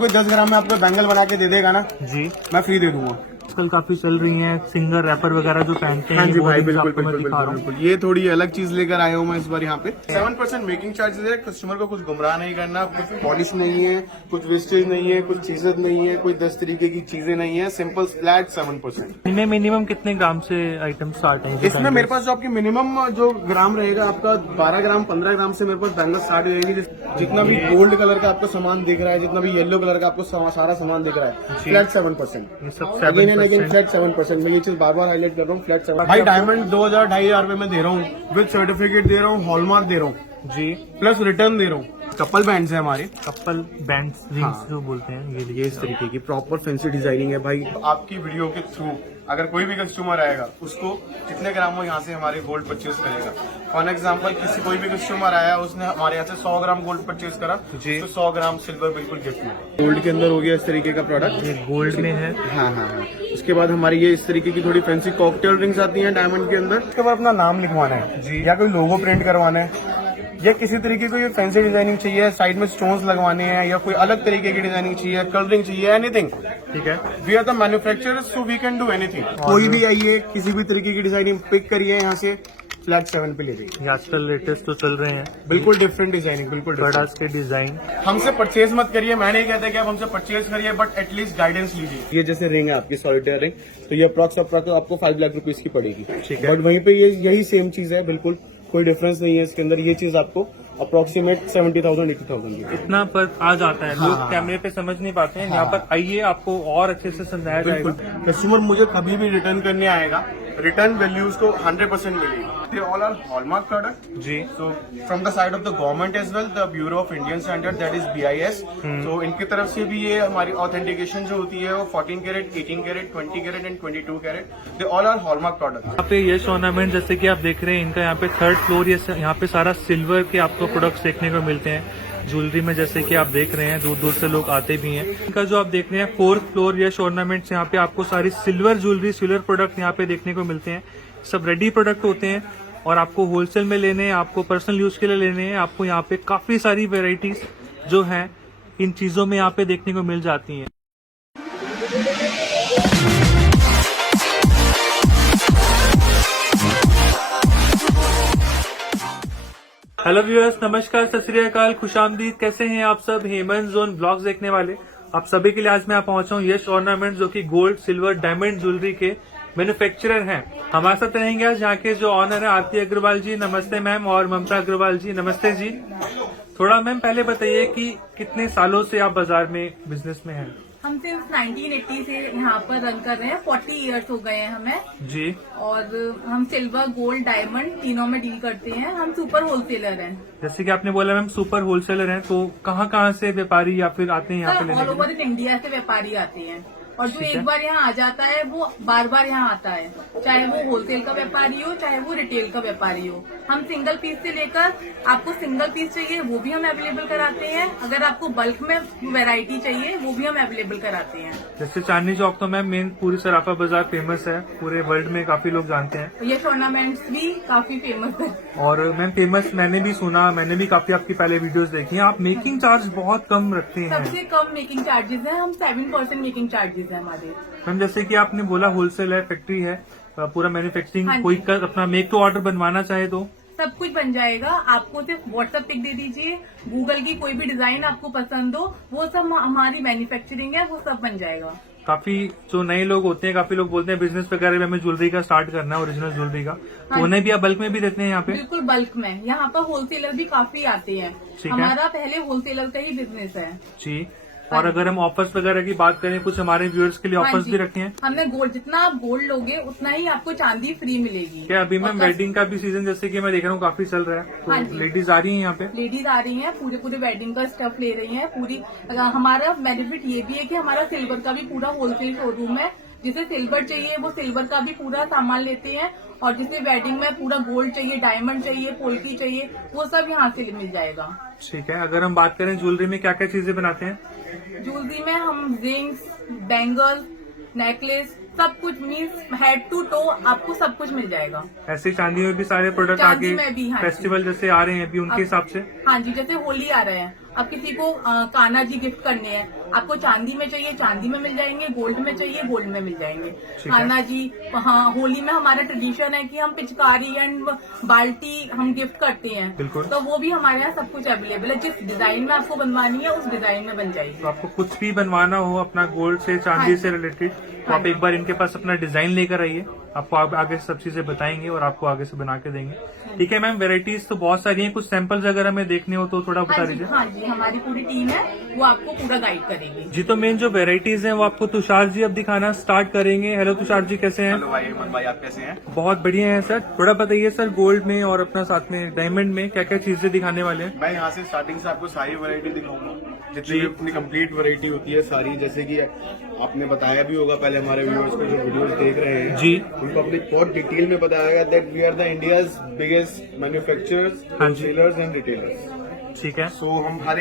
कोई 10 ग्राम में आपको बैंगल बना के दे देगा ना जी, मैं फ्री दे दूंगा। आजकल काफी चल रही हैं सिंगर रैपर वगैरह जो पहनते हैं। हाँ जी वो भाई, भी बिल्कुल आपको मैं बिल्कुल दिखा रहा बिल्कुल हूँ। बिल्कुल। ये थोड़ी अलग चीज लेकर आया हूँ मैं इस बार यहाँ पे। 7% मेकिंग चार्जेस है, कस्टमर को कुछ गुमराह नहीं करना, कुछ पॉलिश नहीं है, कुछ वेस्टेज नहीं है, कुछ चीजें नहीं है, कोई 10 तरीके की चीजें नहीं है, सिंपल फ्लैट 7%। इनमें मिनिमम कितने ग्राम से आइटम स्टार्ट है? इसमें मेरे पास जो आपकी मिनिमम जो ग्राम रहेगा आपका 12 ग्राम 15 ग्राम से मेरे पास बैंगल स्टार्ट हो जाएगी। जितना भी गोल्ड कलर का आपको सामान दिख रहा है, जितना भी येलो कलर का आपको सारा सामान दिख रहा है, फ्लैट 7%। ये सब अगेन एंड अगेन 7%। फ्लैट 7%। मैं ये चीज बार बार हाईलाइट कर रहा हूँ, फ्लैट 7%। भाई डायमंड 2,000-2,500 रुपए में दे रहा हूँ, विद सर्टिफिकेट दे रहा हूँ, हॉलमार्क दे रहा हूँ जी, प्लस रिटर्न दे रहा हूँ। कपल बैंड्स है हमारे, कपल बैंड्स रिंग्स हाँ। जो बोलते हैं ये इस तरीके की प्रॉपर फैंसी डिजाइनिंग है भाई। आपकी वीडियो के थ्रू अगर कोई भी कस्टमर आएगा उसको जितने ग्राम वो यहाँ से हमारे गोल्ड परचेज करेगा। फॉर एग्जांपल किसी कोई भी कस्टमर आया उसने हमारे यहाँ से 100 ग्राम गोल्ड परचेज करा जी, तो 100 ग्राम सिल्वर बिल्कुल गिफ्ट में। गोल्ड के अंदर हो गया इस तरीके का प्रोडक्ट। ये गोल्ड में है। हाँ हाँ हाँ। उसके बाद हमारी ये इस तरीके की थोड़ी फैंसी कॉकटेल रिंग्स आती हैं डायमंड के अंदर। उसके बाद अपना नाम लिखवाना है जी, या कोई लोगो प्रिंट करवाना है या किसी तरीके को ये फैंसी डिजाइनिंग चाहिए, साइड में स्टोन्स लगवाने हैं या कोई अलग तरीके की डिजाइनिंग चाहिए, कलरिंग चाहिए, एनीथिंग। ठीक है। We are the manufacturers so we can do anything. कोई भी आइए किसी भी तरीके की डिजाइनिंग पिक करिए यहाँ से, फ्लैट 7 पे ले जाइए। ये आजकल लेटेस्ट तो चल रहे हैं बिल्कुल डिफरेंट डिजाइनिंग, बिल्कुल different। बड़ास के डिजाइन। हमसे परचेज मत करिए, मैं नहीं कहता कि आप हमसे परचेज करिए, बट एटलीस्ट गाइडेंस लीजिए। ये जैसे रिंग है आपकी सॉलिटेयर रिंग, तो ये अप्रॉक्स आपको 5 लाख रुपीज की पड़ेगी। ठीक है। बट वहीं पे ये यही सेम चीज है, बिल्कुल कोई डिफरेंस नहीं है इसके अंदर। ये चीज आपको अप्रोक्सीमेट 70,000 80,000 की। इतना पर आ जाता है। लोग हाँ। कैमरे पे समझ नहीं पाते हैं। यहाँ पर आइए, आपको और अच्छे से समझाया बिल्कुल। जाएगा। कस्टमर मुझे कभी भी रिटर्न करने आएगा, रिटर्न वैल्यूज को 100% मिलेगी। They all are hallmark product. जी, So from the side of the government as well, the Bureau of Indian Standard, that is BIS. So इनकी तरफ से भी ये हमारी ऑथेंटिकेशन जो होती है वो 14 carat, 18 carat, 20 carat and 22 carat, they all are hallmark product. यहाँ पे यश ऑर्नामेंट जैसे कि आप देख रहे हैं, इनका यहाँ पे 3rd फ्लोर, यहाँ पे सारा सिल्वर के आपको प्रोडक्ट्स देखने को मिलते हैं। ज्वेलरी में जैसे कि आप देख रहे हैं, दूर दूर से लोग आते भी हैं। इनका जो आप देख रहे हैं 4th फ्लोर यश ऑर्नामेंट्स, यहाँ पे आपको सारी सिल्वर ज्वेलरी, सिल्वर प्रोडक्ट यहाँ पे देखने को मिलते हैं। सब रेडी प्रोडक्ट होते हैं और आपको होलसेल में लेने हैं, आपको पर्सनल यूज के लिए लेने हैं। आपको यहाँ पे काफी सारी वेराइटीज जो हैं इन चीजों में यहाँ पे देखने को मिल जाती हैं। हेलो व्यूअर्स, नमस्कार, सत श्री अकाल, खुशामदीद। कैसे हैं आप सब? हेमंत जोन ब्लॉग्स देखने वाले आप सभी के लिए आज मैं यहाँ पहुंचा हूँ यश ऑर्नामेंट, जो कि गोल्ड, सिल्वर, डायमंड ज्वेलरी के मैन्युफैक्चरर हैं। हमारे साथ रहेंगे आज यहाँ के जो ऑनर है आरती अग्रवाल जी। नमस्ते मैम। और ममता अग्रवाल जी, नमस्ते जी। थोड़ा मैम पहले बताइए कि कितने सालों से आप बाजार में बिजनेस में हैं? हम सिर्फ 1980 से यहाँ पर रन कर रहे हैं। 40 इयर्स हो गए हैं हमें। जी, और हम सिल्वर, गोल्ड, डायमंड तीनों में डील करते हैं। हम सुपर होलसेलर हैं। जैसे कि आपने बोला मैम सुपर होलसेलर हैं, तो कहाँ से व्यापारी या फिर आते हैं यहाँ पे सर लेने ऑल के ओवर लिए? इन इंडिया से व्यापारी आते हैं और जो ठीक है। एक बार यहाँ आ जाता है वो बार बार यहाँ आता है, चाहे वो होलसेल का व्यापारी हो चाहे वो रिटेल का व्यापारी हो। हम सिंगल पीस से लेकर आपको सिंगल पीस चाहिए वो भी हम अवेलेबल कराते हैं। अगर आपको बल्क में वैरायटी चाहिए वो भी हम अवेलेबल कराते हैं। जैसे चांदनी चौक तो मैम मेन पूरी सराफा बाजार फेमस है, पूरे वर्ल्ड में काफी लोग जानते हैं। ये टूर्नामेंट्स भी काफी फेमस है। और मैम फेमस मैंने भी सुना, मैंने भी काफी आपकी पहले वीडियोस देखी हैं। आप मेकिंग चार्ज बहुत कम रखते हैं सबसे कम मेकिंग चार्जेस है। हम 7% मेकिंग चार्जेस है हमारे। मैम। जैसे कि आपने बोला होलसेल है, फैक्ट्री है, पूरा मैन्युफैक्चरिंग, हाँ जी। कोई अपना मेक टू ऑर्डर बनवाना चाहे तो सब कुछ बन जाएगा। आपको सिर्फ व्हाट्सएप पिक दे दीजिए, गूगल की कोई भी डिजाइन आपको पसंद हो, वो सब हमारी मैन्युफैक्चरिंग है, वो सब बन जाएगा। काफी जो नए लोग होते हैं, काफी लोग बोलते हैं बिजनेस वगैरह में हमें ज्वेलरी का स्टार्ट करना है, ओरिजिनल ज्वेलरी का, तो उन्हें भी आप बल्क में भी देते हैं यहाँ पे? बिल्कुल बल्क में। यहाँ पर होलसेलर भी काफी आते हैं। ठीक है। हमारा पहले होलसेलर का ही बिजनेस है। जी। और अगर हम ऑफर्स वगैरह की बात करें, कुछ हमारे व्यूअर्स के लिए हाँ ऑफर्स जी। भी रखे हैं? हमने गोल्ड, जितना आप गोल्ड लोगे उतना ही आपको चांदी फ्री मिलेगी। क्या अभी मैम और वेडिंग का भी सीजन जैसे कि मैं देख रहा हूँ काफी चल रहा है, हाँ तो जी। लेडीज आ रही हैं यहाँ पे? लेडीज आ रही हैं, पूरे वेडिंग का स्टफ ले रही हैं पूरी। हमारा बेनिफिट ये भी है कि हमारा सिल्वर का भी पूरा होलसेल शोरूम है। जिसे सिल्वर चाहिए वो सिल्वर का भी पूरा सामान लेते हैं, और जिसे वेडिंग में पूरा गोल्ड चाहिए, डायमंड चाहिए, पोल्की चाहिए, वो सब यहाँ से मिल जाएगा। ठीक है। अगर हम बात करें ज्वेलरी में क्या क्या चीजें बनाते हैं? ज्वेलरी में हम रिंग्स, बैंगल, नेकलेस, सब कुछ मीन्स हेड टू टो आपको सब कुछ मिल जाएगा। ऐसे चांदी में भी सारे प्रोडक्ट चांदी आगे में भी, हाँ जी। फेस्टिवल जैसे आ रहे हैं अभी उनके हिसाब से? हाँ जी, जैसे होली आ रहे हैं, अब किसी को कान्हा जी गिफ्ट करने हैं, आपको चांदी में चाहिए चांदी में मिल जाएंगे, गोल्ड में चाहिए गोल्ड में मिल जाएंगे। कान्हा जी, हाँ, होली में हमारा ट्रेडिशन है कि हम पिचकारी एंड बाल्टी हम गिफ्ट करते हैं, तो वो भी हमारे यहाँ सब कुछ अवेलेबल है। जिस डिजाइन में आपको बनवानी है उस डिजाइन में बन जाएगी। तो आपको कुछ भी बनवाना हो अपना गोल्ड से चांदी से रिलेटेड, तो आप एक बार इनके पास अपना डिजाइन लेकर आइए, आपको आगे सब चीजें बताएंगे और आपको आगे से बना के देंगे। ठीक है मैम, वेराइटीज तो बहुत सारी हैं, कुछ सैंपल्स अगर हमें देखने हो तो थोड़ा बता दीजिए। हाँ जी, हमारी पूरी टीम है, वो आपको पूरा गाइड करेगी जी। तो मेन जो वेराइटीज हैं वो आपको तुषार जी अब दिखाना स्टार्ट करेंगे। हेलो तुषार जी, कैसे हैं? हेलो भाई अहमद भाई, आप कैसे हैं? बहुत बढ़िया है सर। थोड़ा बताइए सर, गोल्ड में और अपना साथ में डायमंड में क्या क्या चीजें दिखाने वाले हैं? मैं यहाँ से स्टार्टिंग से आपको सारी वैरायटी दिखाऊंगा, जितनी भी अपनी कंप्लीट वैरायटी होती है सारी। जैसे कि आपने बताया भी होगा पहले हमारे व्यूअर्स को जो वीडियोस देख रहे हैं जी, उनको अपने बहुत डिटेल में बताया गया that we are the India's biggest manufacturers, wholesalers and retailers. ठीक है। सो हम हर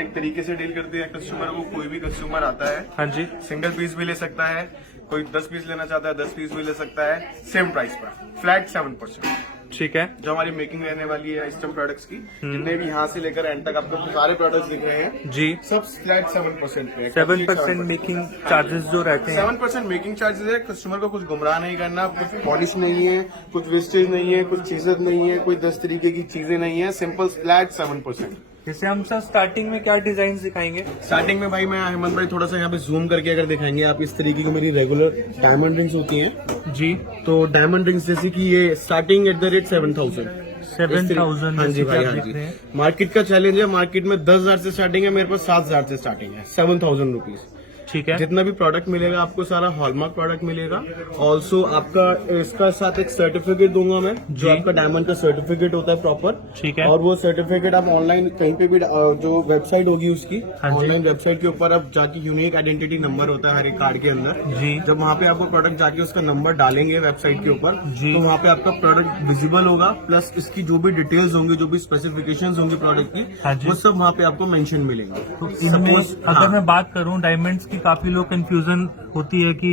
एक तरीके से डील करते हैं कस्टमर को। कोई भी कस्टमर आता है, हाँ जी, सिंगल पीस भी ले सकता है, कोई 10 पीस लेना चाहता है 10 पीस भी ले सकता है, सेम प्राइस पर, फ्लैट 7%। ठीक है। जो हमारी मेकिंग रहने वाली है आइटम प्रोडक्ट्स की, जितने भी यहाँ से लेकर एंड तक आपको सारे प्रोडक्ट्स दिख रहे हैं जी, सब फ्लैट 7% पे। 7% मेकिंग चार्जेस जो रहते हैं। 7% मेकिंग चार्जेस है। कस्टमर को कुछ गुमराह नहीं करना, कुछ पॉलिश नहीं है, कुछ वेस्टेज नहीं है, कुछ चीजें नहीं है, कोई 10 तरीके की चीजें नहीं है, सिंपल फ्लैट 7%। जैसे हम सर स्टार्टिंग में क्या डिजाइन दिखाएंगे? स्टार्टिंग में भाई मैं अहमद भाई थोड़ा सा यहाँ पे जूम करके अगर दिखाएंगे आप, इस तरीके की मेरी रेगुलर डायमंड रिंग्स होती हैं जी। तो डायमंड रिंग्स जैसे कि ये स्टार्टिंग एट द रेट 7,000। 7,000। हाँ जी भाई, हाँ जी। मार्केट का चैलेंज है, मार्केट में 10,000 से स्टार्टिंग है, मेरे पास 7,000 से स्टार्टिंग है, 7,000 रुपीज। ठीक है। जितना भी प्रोडक्ट मिलेगा आपको सारा हॉलमार्क प्रोडक्ट मिलेगा। ऑल्सो आपका इसका साथ एक सर्टिफिकेट दूंगा मैं, जो आपका डायमंड का सर्टिफिकेट होता है प्रॉपर। ठीक है। और वो सर्टिफिकेट आप ऑनलाइन कहीं पे भी जो वेबसाइट होगी उसकी, ऑनलाइन वेबसाइट के ऊपर आप जाके यूनिक आइडेंटिटी नंबर होता है हर एक कार्ड के अंदर जी। जब वहाँ पे आपको प्रोडक्ट जाके उसका नंबर डालेंगे वेबसाइट के ऊपर, जी, तो वहाँ पे आपका प्रोडक्ट विजिबल होगा, प्लस इसकी जो भी डिटेल्स होंगी, जो भी स्पेसिफिकेशंस होंगी प्रोडक्ट की, वो सब वहाँ पे आपको मेंशन मिलेंगे। तो इनमें अगर मैं बात करूं डायमंड्स की, काफी लोग कंफ्यूजन होती है कि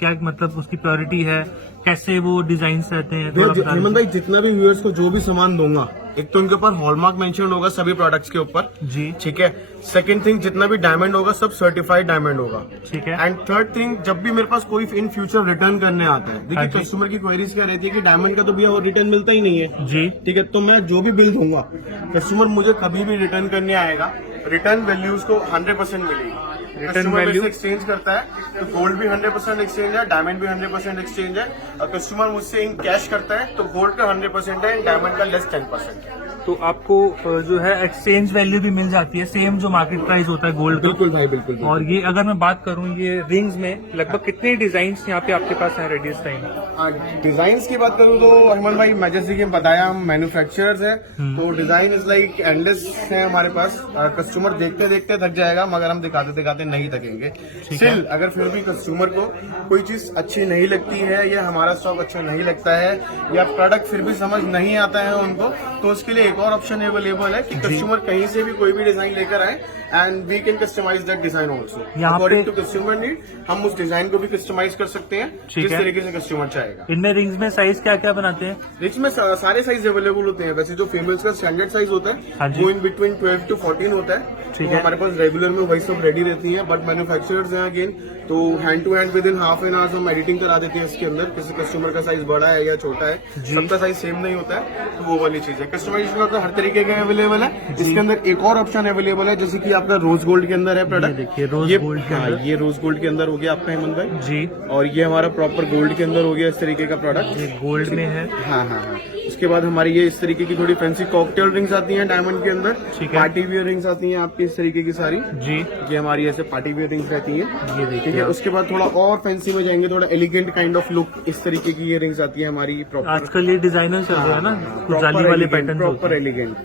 क्या मतलब उसकी प्रायोरिटी है, कैसे वो डिजाइन रहते हैं? हेमंत भाई, जितना भी व्यूअर्स को जो भी सामान दूंगा, एक तो उनके ऊपर हॉलमार्क मेंशन होगा सभी प्रोडक्ट्स के ऊपर जी। ठीक है। सेकंड थिंग, जितना भी डायमंड होगा सब सर्टिफाइड डायमंड होगा। ठीक है। एंड थर्ड थिंग, जब भी मेरे पास कोई इन फ्यूचर रिटर्न करने आता है, देखिए कस्टमर की क्वेरीज क्या रहती है कि डायमंड का तो भैया वो रिटर्न मिलता ही नहीं है जी। ठीक है, तो मैं जो भी बिल दूंगा, कस्टमर मुझे कभी भी रिटर्न करने आएगा, रिटर्न वैल्यू उसको 100% मिलेगी। कस्टमर मेरे से एक्सचेंज करता है तो गोल्ड भी 100% एक्सचेंज है, डायमंड भी 100% एक्सचेंज है। और कस्टमर मुझसे इन कैश करता है तो गोल्ड का 100% है, डायमंड का लेस 10% है। तो आपको जो है एक्सचेंज वैल्यू भी मिल जाती है, सेम जो मार्केट प्राइस होता है गोल्ड का। बिल्कुल भाई, बिल्कुल। और ये अगर मैं बात करूं, ये रिंग्स में लगभग कितने डिजाइन यहाँ पे आपके पास है रेडी इस टाइम? डिजाइन की बात करूँ तो अहमद भाई, मैं जैसे कि बताया हम मैन्युफैक्चरर्स है, तो डिजाइन इज लाइक एंडलेस है हमारे पास। कस्टमर देखते देखते थक जाएगा, मगर हम दिखाते दिखाते नहीं थकेंगे। स्टिल अगर फिर भी कस्टमर को कोई चीज अच्छी नहीं लगती है, या हमारा स्टॉक अच्छा नहीं लगता है, या प्रोडक्ट फिर भी समझ नहीं आता है उनको, तो उसके लिए एक और ऑप्शन अवेलेबल है कि कस्टमर कहीं से भी कोई भी डिजाइन लेकर आए and we can customize that design also according to customer need. हम उस डिजाइन को भी कस्टमाइज कर सकते हैं जिस तरीके से कस्टमर चाहेगा। इनमें रिंग्स में साइज क्या क्या बनाते हैं? रिंग्स में सारे साइज अवेलेबल होते हैं। वैसे जो फीमेल्स का स्टैंडर्ड साइज होता है वो इन बिटवीन 12 to 14 होता है। तो हमारे पास रेगुलर में वही सब रेडी रहती है, बट मैन्युफैक्चरर्स हैं अगेन, तो hand to hand with in half an hour हम एडिटिंग करा देते हैं इसके अंदर। किसी कस्टमर का साइज बड़ा है या छोटा है, सबका साइज सेम नहीं होता है, तो वो वाली चीज है। कस्टमाइजेशन का हर तरीके का अवेलेबल है। इसके अंदर एक और ऑप्शन अवेलेबल है, जैसे कि आपका रोज गोल्ड के अंदर है प्रोडक्ट। देखिए रोज गोल्ड के अंदर, ये रोज गोल्ड के अंदर हो गया आपका हेमंत भाई जी। और ये हमारा प्रॉपर गोल्ड के अंदर हो गया इस तरीके का प्रोडक्ट। ये गोल्ड में है। हाँ हाँ हाँ। उसके बाद हमारी ये इस तरीके की थोड़ी फैंसी कॉकटेल रिंग्स आती हैं डायमंड के अंदर। ठीक है। पार्टी वियर रिंग्स आती हैं आपकी इस तरीके की सारी जी। ये हमारी ऐसे पार्टी वियर रिंग्स रहती हैं। ये देखिए, ठीक है। उसके बाद थोड़ा और फैंसी में जाएंगे, थोड़ा एलिगेंट काइंड ऑफ लुक, इस तरीके की ये रिंग्स आती है हमारी प्रॉपर। आजकल ये डिजाइनर चल रहा है ना, कुछ जाली वाले पैटर्न, प्रॉपर एलिगेंट,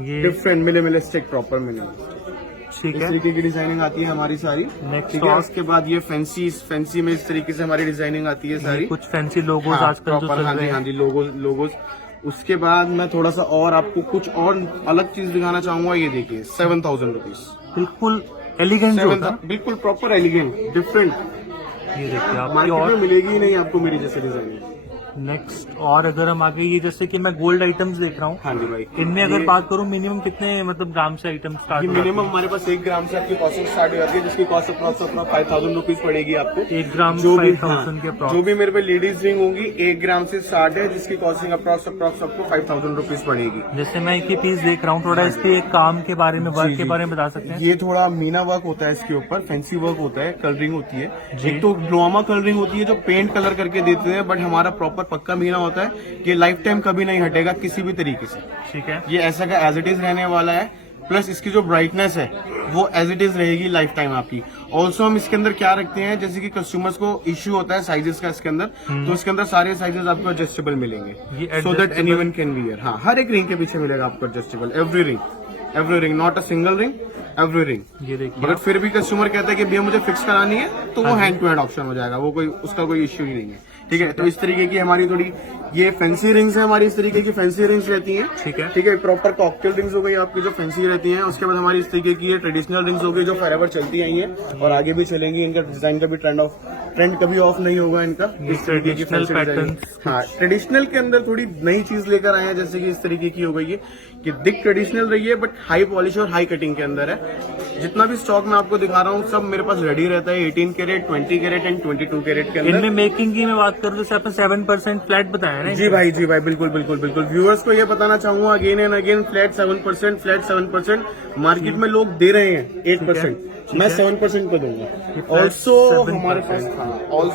ये डिफरेंट मिनिमलिस्टिक, प्रॉपर मिनिमलिस्टिक ठीक इस है। तरीके की डिजाइनिंग आती है हमारी सारी। ठीक है। उसके बाद ये फैंसी में इस तरीके से हमारी डिजाइनिंग आती है सारी। कुछ फैंसी लोगोज आजकल जो चल रहे हैं। हाँ जी, लोगोज। उसके बाद मैं थोड़ा सा और आपको कुछ और अलग चीज दिखाना चाहूंगा। ये देखिए 7,000 रुपीज, बिल्कुल एलिगेंट होता है, बिल्कुल प्रॉपर एलिगेंट, डिफरेंट। ये देखिए आप मार्केट में मिलेगी ही नहीं आपको मेरी जैसे डिजाइन। नेक्स्ट और अगर हम आगे ये जैसे कि मैं गोल्ड आइटम्स देख रहा हूँ, हाँ जी भाई, इनमें अगर ये- बात करूँ मिनिमम कितने मतलब ग्राम से आइटम स्टार्ट ये मिनिमम हमारे पास 1 ग्राम से आपकी कॉस्टिंग स्टार्ट हो जाती है, जिसकी कॉस्ट अप्रॉक्स 5000 रुपीज पड़ेगी आपको। 1 ग्राम जो भी 5000 के जो भी मेरे पे लेडीज रिंग होगी 1 ग्राम से स्टार्ट है, जिसकी कॉस्टिंग अप्रॉक्स आपको 5000 रुपीज पड़ेगी। जैसे मैं एक ही पीस देख रहा हूँ, थोड़ा इसके काम के बारे में, वर्क के बारे में बता सकते हैं? ये थोड़ा मीना वर्क होता है, इसके ऊपर फैंसी वर्क होता है, कलरिंग होती है। एक तो ग्लोमा कलरिंग होती है जो पेंट कलर करके देते हैं, बट हमारा प्रॉपर पक्का मीना होता है कि लाइफ टाइम कभी नहीं हटेगा किसी भी तरीके से। ठीक है, ये ऐसा का एज इट इज रहने वाला है, प्लस इसकी जो ब्राइटनेस है वो एज इट इज रहेगी लाइफ टाइम आपकी। ऑल्सो हम इसके अंदर क्या रखते हैं, जैसे कि कस्टमर्स को इश्यू होता है साइजेस का इसके अंदर, तो इसके अंदर सारे साइजेस आपको एडजस्टेबल मिलेंगे, ये so that anyone can wear. हाँ, हर एक रिंग के पीछे मिलेगा आपको adjustable, every ring, not a single ring, every ring. ये देखिए, अगर फिर भी कस्टमर कहता है कि भैया मुझे फिक्स करानी है, तो वो हैंड टू हैंड ऑप्शन हो जाएगा, वो कोई उसका कोई इश्यू ही नहीं है। ठीक है, तो इस तरीके की हमारी थोड़ी ये फैंसी रिंग्स है, हमारी इस तरीके की फैंसी रिंग्स रहती हैं। ठीक है, ठीक है, प्रॉपर कॉकटेल रिंग्स हो गई आपकी जो फैंसी रहती हैं। उसके बाद हमारी इस तरीके की ये ट्रेडिशनल रिंग्स हो गई जो फॉरएवर चलती आई हैं और आगे भी चलेंगी। इनका डिजाइन का भी ट्रेंड कभी ऑफ नहीं होगा इनका। इस तरीके की ट्रेडिशनल फैंसी डिजाइन, पैटर्न्स। हाँ, ट्रेडिशनल के अंदर थोड़ी नई चीज लेकर आए हैं, जैसे कि इस तरीके की हो गई है कि दिख ट्रेडिशनल रही है बट हाई पॉलिश और हाई कटिंग के अंदर है। जितना भी स्टॉक मैं आपको दिखा रहा हूँ सब मेरे पास रेडी रहता है 18 कैरेट, 20 कैरेट एंड 22 कैरेट के अंदर। इनमें मेकिंग की मैं बात करूँ, जैसे आपने 7% फ्लैट बताया ना? जी भाई, बिल्कुल बिल्कुल बिल्कुल। व्यूअर्स को ये बताना चाहूंगा again and again, flat 7%। Market में लोग दे रहे हैं 8%, मैं 7% पे दूंगा। ऑल्सो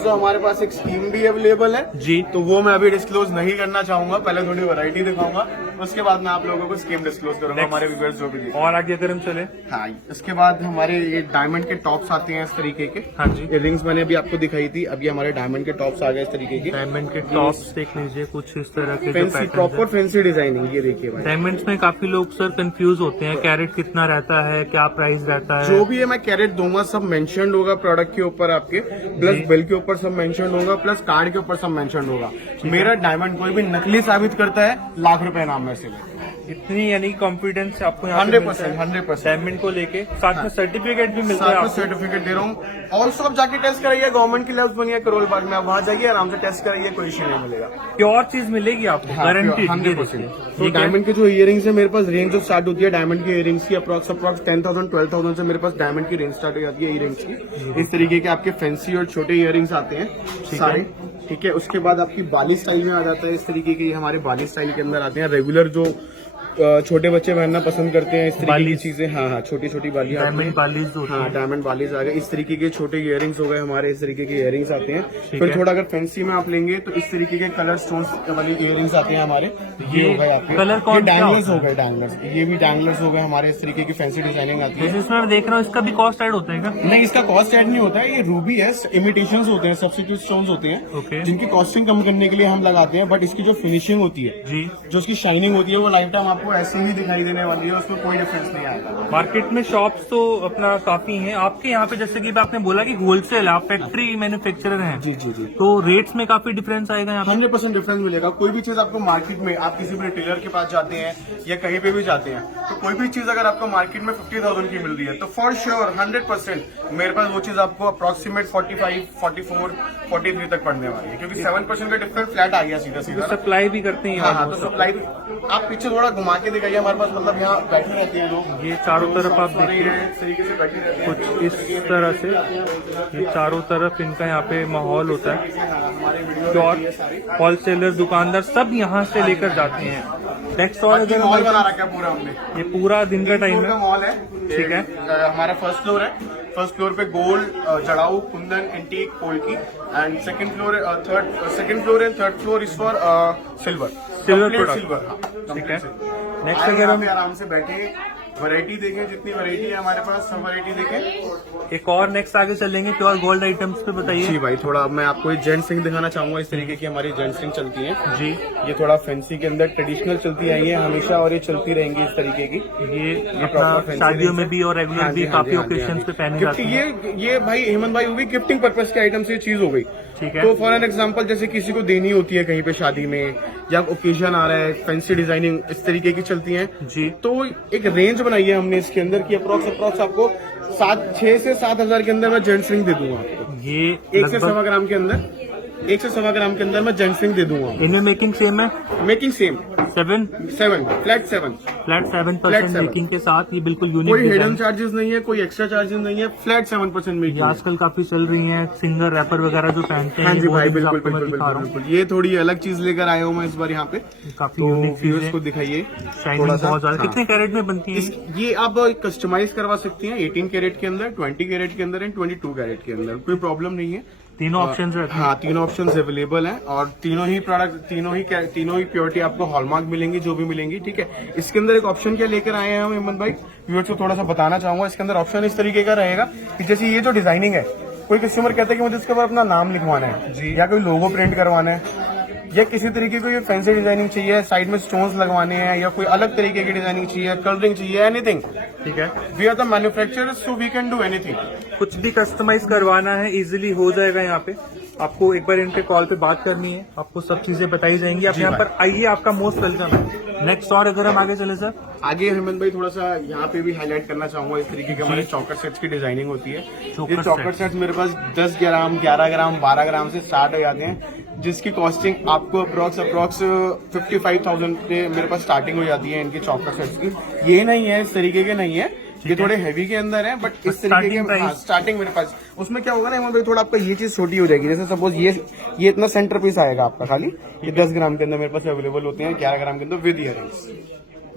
हमारे पास एक स्कीम भी अवेलेबल है जी, तो वो मैं अभी डिस्क्लोज नहीं करना चाहूंगा, पहले थोड़ी वैरायटी दिखाऊंगा, उसके बाद मैं आप लोगों को स्कीम डिस्क्लोज करूंगा हमारे व्यूअर्स जो भी देखें। और आगे अगर हम चले, हाँ, इसके बाद हमारे ये डायमंड के टॉप्स आते हैं इस तरीके के। हाँ जी, ये रिंग्स मैंने अभी आपको दिखाई थी, अभी हमारे डायमंड के टॉप्स आ गए इस तरीके के। डायमंड के टॉप्स देख लीजिए, कुछ इस तरह के जो fancy, pattern proper fancy designing, ये देखिए भाई। डायमंड्स में काफी लोग सर कंफ्यूज होते हैं, कैरेट कितना रहता है, क्या प्राइस रहता है? जो भी है मैं कैरेट दूंगा, सब मेंशन्ड होगा प्रोडक्ट के ऊपर आपके, प्लस बिल के ऊपर सब मेंशन्ड होगा, प्लस कार्ड के ऊपर सब मेंशन्ड होगा। मेरा डायमंड कोई भी नकली साबित करता है ₹1,00,000 इनाम में से ले। इतनी यानी कॉन्फिडेंस आपको यहाँ पे 100% डायमंड को लेके, साथ में सर्टिफिकेट भी मिलता है साथ में आपको। सर्टिफिकेट दे रहा हूँ। ऑल्सो आप जाके टेस्ट कराइए, गवर्नमेंट की लैब्स बनी है करोल बाग में, आप वहाँ जाइए आराम से टेस्ट कराइए, कोई इश्यू नहीं मिलेगा। प्योर चीज मिलेगी आपको, गारंटी। 100%। तो डायमंड के जो इयरिंग्स है मेरे पास रेंज जो स्टार्ट होती है डायमंड की इयरिंग्स की अप्रॉक्स 10,000 12,000 से मेरे पास डायमंड की रेंज स्टार्ट हो जाती है इयरिंग्स की। इस तरीके के आपके फैंसी और छोटे इयरिंग्स आते हैं सारे। ठीक है, उसके बाद आपकी बाली स्टाइल में आ जाता है, इस तरीके के हमारे बाली स्टाइल के अंदर आते हैं। रेगुलर जो छोटे बच्चे पहनना पसंद करते हैं इस तरीके की चीजें, हाँ, छोटी छोटी बाली आती डायमंड हैं। बालीज होती हाँ, है। डायमंड बालीज आ गए, इस तरीके के छोटे इयरिंग्स हो गए हमारे, इस तरीके के इयरिंग्स आते हैं। ठीक फिर है। थोड़ा अगर फैंसी में आप लेंगे तो इस तरीके के कलर स्टोन्स वाले इयरिंग्स आते हैं हमारे। ये हो गए आपके कलर कौन सा डैंगलर्स होता हो गए, डैंगलर्स, ये भी डैंगलर्स हो गए हमारे, इस तरीके की फैंसी डिजाइनिंग आती है। जैसे इसमें मैं देख रहा हूँ, इसका भी कॉस्ट ऐड होता है क्या? नहीं, इसका कॉस्ट ऐड नहीं होता है, ये रूबी है, इमिटेशंस होते हैं, सब्स्टिट्यूट स्टोन्स होते हैं, ओके। जिनकी कॉस्टिंग कम करने के लिए हम लगाते हैं। बट इसकी जो फिनिशिंग होती है, जी, जो उसकी शाइनिंग होती है, वो लाइफ टाइम आपको ऐसे ही दिखाई देने वाली है, उसमें कोई डिफरेंस नहीं आएगा। मार्केट में शॉप्स तो अपना काफी हैं आपके यहाँ पे, जैसे कि आपने बोला कि होलसेल, आप फैक्ट्री मैन्युफैक्चरर हैं, जी जी जी, तो रेट्स में काफी डिफरेंस आएगा यहाँ पे? 100% डिफरेंस मिलेगा। कोई भी चीज आपको मार्केट में, आप किसी भी रिटेलर के पास जाते हैं या कहीं पे भी जाते हैं, तो कोई भी चीज अगर आपको मार्केट में 50,000 की मिल रही है, तो फॉर श्योर 100% मेरे पास वो चीज आपको अप्रोक्सीमेट 45, 44, 43 तक पड़ने वाली है, क्योंकि 7% का डिफरेंस फ्लैट आ गया सीधा सीधा। सप्लाई भी करते हैं हाँ, almost तो सप्लाई आप पीछे थोड़ा घुमा के दिखाइए, हमारे पास मतलब यहाँ बैठे रहते हैं लोग, ये चारों तरफ आप सारे देखिए इस तरीके से बैठे रहते हैं कुछ इस तरह से, ये चारों तरफ इनका यहाँ पे माहौल होता है। प्योर होलसेलर, दुकानदार सब यहाँ से लेकर जाते हैं। नेक्स्ट और बाकी अगर मॉल बना रखा है पूरा हमने, ये पूरा दिन का टाइम फ्लोर का है, मॉल है। ठीक है। हमारा फर्स्ट फ्लोर है, फर्स्ट फ्लोर पे gold, jadau, kundan, antique, polki, and second floor and third floor is for silver product. Silver. ठीक है। नेक्स्ट नेक्स्ट अगर हम आराम से बैठे, वैरायटी देखें, जितनी वैरायटी है हमारे पास सब वैरायटी देखें। एक और नेक्स्ट आगे चलेंगे, प्योर गोल्ड आइटम्स पे बताइए। जी भाई, थोड़ा मैं आपको जेंट्स रिंग दिखाना चाहूंगा, इस तरीके की हमारी जेंट्स रिंग चलती है जी, ये थोड़ा फैंसी के अंदर ट्रेडिशनल चलती आई है हमेशा, और ये चलती रहेंगी इस तरीके की। ये proper अपना fancy शादियों rings में है। भी और रेगुलर हाँ जी, भी हाँ काफी जी, हाँ जी, ओकेजन हाँ जी। पे पहनी गिफ्ट, जाती है। ये भाई हेमंत भाई हुई गिफ्टिंग पर्पज के आइटम से ये चीज हो गई। ठीक है। तो फॉर एन एग्जांपल, जैसे किसी को देनी होती है कहीं पे शादी में या ओकेजन आ रहा है, फैंसी डिजाइनिंग इस तरीके की चलती है जी, तो एक रेंज बनाई है हमने इसके अंदर की अप्रोक्स आपको 6 से 7 हजार के अंदर मैं जेंट्स रिंग दे दूंगा आपको, ये 1 से 1.25 ग्राम के अंदर। 1 से 1.25 ग्राम के अंदर मैं जंक्सिंग दे दूंगा। इनमें मेकिंग सेम है, making same 7 flat 7 flat 7% 7% making के साथ, ये बिल्कुल यूनिक कोई डिजाइन। हिडन चार्जेस नहीं है, कोई एक्स्ट्रा चार्जेस नहीं है, फ्लैट 7% ये मेकिंग। आजकल काफी चल रही हैं, सिंगर रैपर वगैरह जो पहनते हैं। हाँ जी वो भाई, भी बिल्कुल आपको मैं बिल्कुल दिखा रहा बिल्कुल हूँ। बिल्कुल। ये थोड़ी अलग चीज लेकर आया हूँ मैं इस बार यहाँ पे, काफी तो यूनिक चीज व्यूअर्स है, को दिखाइए शाइनिंग थोड़ा सा। बहुत ज्यादा। हाँ। कितने कैरेट में बनती है? ये आप कस्टमाइज करवा सकती हैं 18 कैरेट के अंदर, 20 कैरेट के अंदर एंड 22 कैरेट के अंदर, कोई प्रॉब्लम नहीं है। तीनों ऑप्शंस रहते हैं। हाँ, तीनों ऑप्शन अवेलेबल हैं और तीनों ही प्रोडक्ट, तीनों ही प्योरिटी आपको हॉलमार्क मिलेंगी, जो भी मिलेंगी, ठीक है। इसके अंदर एक ऑप्शन क्या लेकर आए हैं हम हेमंत भाई, व्यूअर्स को थोड़ा सा बताना चाहूंगा। इसके अंदर ऑप्शन इस तरीके का रहेगा कि जैसे ये जो डिजाइनिंग है, कोई कस्टमर कहता है कि मुझे इसके ऊपर अपना नाम लिखवाना है जी, या कोई लोगो प्रिंट करवाना है, या किसी तरीके की फैंसी डिजाइनिंग चाहिए, साइड में स्टोन्स लगवाने हैं, या कोई अलग तरीके की डिजाइनिंग चाहिए, कलरिंग चाहिए, एनीथिंग, ठीक है। We are the manufacturers, so we can do anything. कुछ भी कस्टमाइज करवाना है इजीली हो जाएगा यहाँ पे। आपको एक बार इनके कॉल पे बात करनी है, आपको सब चीजें बताई जाएंगी। आप यहाँ पर आइए, आपका मोस्ट वेलकम है। नेक्स्ट और अगर हम आगे चले सर, आगे हेमंत भाई थोड़ा सा यहाँ पे भी हाईलाइट करना चाहूंगा, इस तरीके के हमारे चौकर सेट्स की डिजाइनिंग होती है। ये चौकर सेट्स मेरे पास 10 ग्राम, 11 ग्राम, 12 ग्राम से स्टार्ट हो जाते हैं, जिसकी कॉस्टिंग आपको अप्रोक्स 55,000 पे मेरे पास स्टार्टिंग हो जाती है इनके चौकर सेट्स की। ये नहीं है, इस तरीके के नहीं है, ये थोड़े हैवी के अंदर है, बट इस तरीके के स्टार्टिंग मेरे पास। उसमें क्या होगा ना हेमंत भाई, थोड़ा आपका ये चीज छोटी हो जाएगी। जैसे सपोज ये इतना सेंटर पीस आएगा आपका खाली, ये 10 ग्राम के अंदर मेरे पास अवेलेबल होते हैं, 11 ग्राम के अंदर विद इयरिंग्स।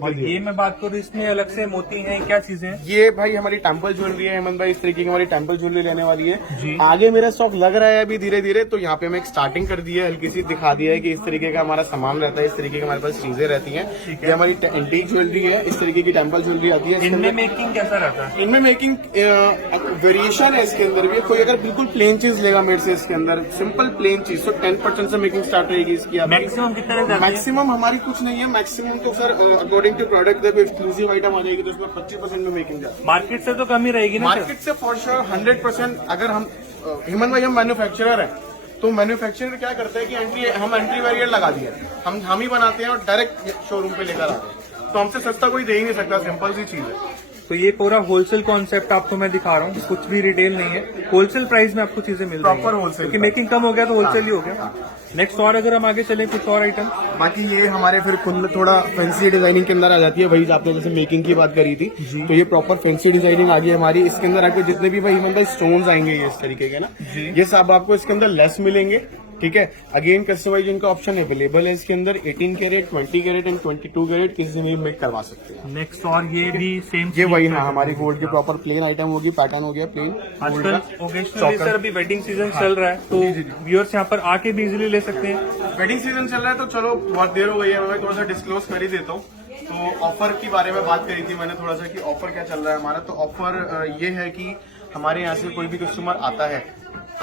और ये मैं बात करूँ, इसमें अलग से मोती हैं, क्या चीजें हैं? ये भाई हमारी टेम्पल ज्वेलरी है हेमंत भाई, इस तरीके की हमारी टेम्पल ज्वेलरी लेने वाली है जी। आगे मेरा स्टॉक लग रहा है अभी धीरे धीरे, तो यहाँ पे मैं एक स्टार्टिंग कर दी है, हल्की सी दिखा दिया है कि इस तरीके का हमारा सामान रहता है, इस तरीके की हमारे पास चीजें रहती हैं। ये हमारी एंटीक ज्वेलरी है, इस तरीके की टेम्पल ज्वेलरी आती है। इनमें मेकिंग कैसा रहता है? इनमें मेकिंग वेरिएशन है इसके अंदर भी। कोई अगर बिल्कुल प्लेन चीज लेगा मेरे से इसके अंदर, सिंपल प्लेन चीज, तो 10% से मेकिंग स्टार्ट रहेगी इसकी। मैक्सिमम कितना रहता है? मैक्सिमम हमारी कुछ नहीं है, मैक्सिमम तो sir according to product exclusive item आ जाएगी, तो उसमें 25% में मेकिंग जाती है। मार्केट से तो कम ही रहेगी ना? मार्केट से फॉर श्योर 100%। अगर हम हेमंत भाई, हम मैन्युफैक्चरर हैं, तो मैन्युफैक्चरर क्या करता है कि हम एंट्री बैरियर लगा दिए, हम ही बनाते हैं और डायरेक्ट शोरूम पे लेकर आते हैं, तो हमसे सस्ता कोई दे ही नहीं सकता, सिंपल सी चीज है। तो ये पूरा होलसेल कॉन्सेप्ट आपको मैं दिखा रहा हूँ, कुछ भी रिटेल नहीं है, होलसेल प्राइस में आपको चीजें मिल रही हैं। प्रॉपर होलसेल, क्योंकि मेकिंग कम हो गया तो होलसेल ही हो गया। नेक्स्ट और अगर हम आगे चले, कुछ और आइटम? बाकी ये हमारे फिर खुद में थोड़ा फैंसी डिजाइनिंग के अंदर आ जाती है। वही आपने जैसे मेकिंग की बात करी थी, तो ये प्रॉपर फैंसी डिजाइनिंग आ गई हमारी। इसके अंदर आपको जितने भी भाई मतलब स्टोन्स आएंगे ये इस तरीके के ना, ये सब आपको इसके अंदर लेस मिलेंगे, ठीक है। अगेन कस्टमाइजेशन का ऑप्शन अवेलेबल है इसके अंदर, 18 कैरेट, 20 कैरेट एंड 22 कैरेट किसी में मेक करवा सकते हैं। नेक्स्ट और ये भी सेम, ये वही हाँ, हमारी गोल्ड की प्रॉपर प्लेन आइटम होगी, पैटर्न हो गया प्लेन। आजकल ओकेशनली सर अभी वेडिंग सीजन चल रहा है, तो व्यूअर्स यहाँ पर आके भी इजीली ले सकते हैं। वेडिंग सीजन चल रहा है, तो चलो बहुत देर हो गई है, मैं थोड़ा सा डिस्क्लोज कर ही देता हूँ। तो ऑफर के बारे में बात करी थी मैंने थोड़ा सा कि ऑफर क्या चल रहा है हमारा। तो ऑफर ये है कि हमारे यहाँ से कोई भी कस्टमर आता है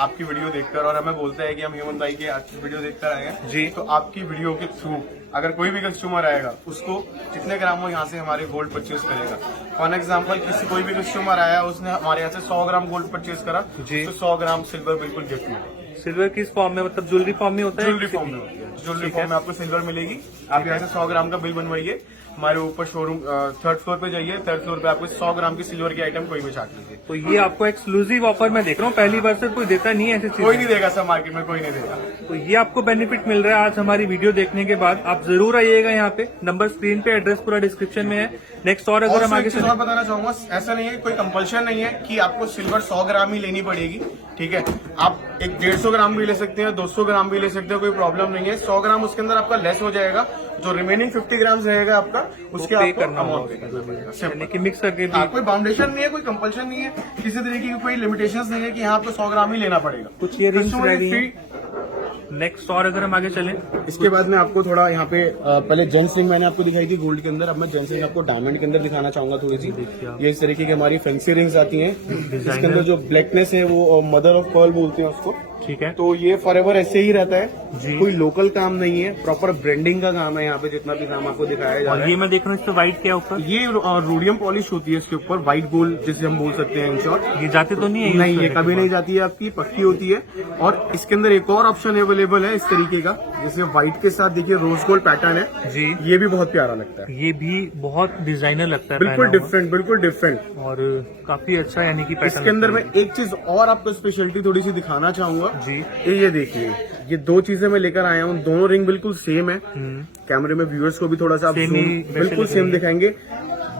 आपकी वीडियो देखकर और हमें बोलता है कि हम हेमंत भाई की आपकी वीडियो देखकर आए हैं जी, तो आपकी वीडियो के थ्रू अगर कोई भी कस्टमर आएगा, उसको जितने ग्राम वो यहाँ से हमारे गोल्ड परचेज करेगा। फॉर एग्जाम्पल कोई भी कस्टमर आया, उसने हमारे यहाँ से 100 ग्राम गोल्ड परचेज करा जी, तो 100 ग्राम सिल्वर बिल्कुल गिफ्ट मिलेगा। सिल्वर किस फॉर्म में, मतलब ज्वेलरी फॉर्म में होता है? ज्वेलरी फॉर्म में होती है, ज्वेलरी फॉर्म में आपको सिल्वर मिलेगी। आप यहाँ से 100 ग्राम का बिल बनवाइए, हमारे ऊपर शोरूम 3rd फ्लोर पे जाइए, 3rd फ्लोर पे आपको 100 ग्राम की सिल्वर की आइटम कोई भी छाट लीजिए। तो ये आपको एक्सक्लूसिव ऑफर मैं देख रहा हूँ, पहली बार से कोई देता नहीं है ऐसी चीज। कोई नहीं देगा सर, मार्केट में कोई नहीं देगा। तो ये आपको बेनिफिट मिल रहा है आज हमारी वीडियो देखने के बाद। आप जरूर आइएगा यहाँ पे, नंबर स्क्रीन पे, एड्रेस पूरा डिस्क्रिप्शन में है। नेक्स्ट और अगर हम आगे चीज और बताना चाहूंगा, ऐसा नहीं है, कोई कंपल्शन नहीं है कि आपको सिल्वर 100 ग्राम ही लेनी पड़ेगी, ठीक है। आप एक 150 ग्राम भी ले सकते हैं, 200 ग्राम भी ले सकते हैं, कोई प्रॉब्लम नहीं है। 100 ग्राम उसके अंदर आपका लेस हो जाएगा, जो रिमेनिंग 50 ग्राम रहेगा आपका, उसके आपको करना अमाउंट पे करना पड़ेगा। यानी कि मिक्स करके भी कोई बाउंडेशन नहीं है, कोई कंपल्शन नहीं है, किसी तरीके की कोई लिमिटेशंस नहीं है कि यहाँ आपको 100 ग्राम ही लेना पड़ेगा। कुछ ये रिंग्स रह गई हैं। नेक्स्ट और अगर हम आगे चलें, इसके बाद में आपको थोड़ा यहाँ पे पहले जेंट्स रिंग मैंने आपको दिखाई थी गोल्ड के अंदर, अब मैं जेंट्स रिंग आपको डायमंड के अंदर दिखाना चाहूंगा थोड़ी सी। ये इस तरीके की हमारी फैंसी रिंग्स आती हैं, इसके अंदर जो ब्लैकनेस है वो मदर ऑफ पर्ल बोलते हैं उसको, ठीक है। तो ये फॉरएवर ऐसे ही रहता है जी। कोई लोकल काम नहीं है, प्रॉपर ब्रांडिंग का काम है यहाँ पे, जितना भी काम आपको दिखाया जा रहा और है। ये मैं देख रहा हूँ इस पे व्हाइट क्या ऊपर, ये रोडियम पॉलिश होती है इसके ऊपर, व्हाइट गोल्ड जिसे हम बोल सकते हैं इन शॉर्ट। ये जाते तो नहीं है? नहीं, ये कभी नहीं जाती है, आपकी पक्की होती है। और इसके अंदर एक और ऑप्शन अवेलेबल है इस तरीके का, जैसे व्हाइट के साथ देखिए रोज गोल्ड पैटर्न है जी, ये भी बहुत प्यारा लगता है। ये भी बहुत डिजाइनर लगता है, बिल्कुल पहना हुआ। डिफरेंट, बिल्कुल डिफरेंट और काफी अच्छा, यानी कि पैटर्न। इसके अंदर मैं एक चीज और आपको स्पेशलिटी थोड़ी सी दिखाना चाहूंगा जी। ये देखिए, ये 2 चीजें मैं लेकर आया हूँ, दोनों रिंग बिल्कुल सेम है। कैमरे में व्यूअर्स को भी थोड़ा सा आप Same zoom ही बिल्कुल सेम दिखाएंगे,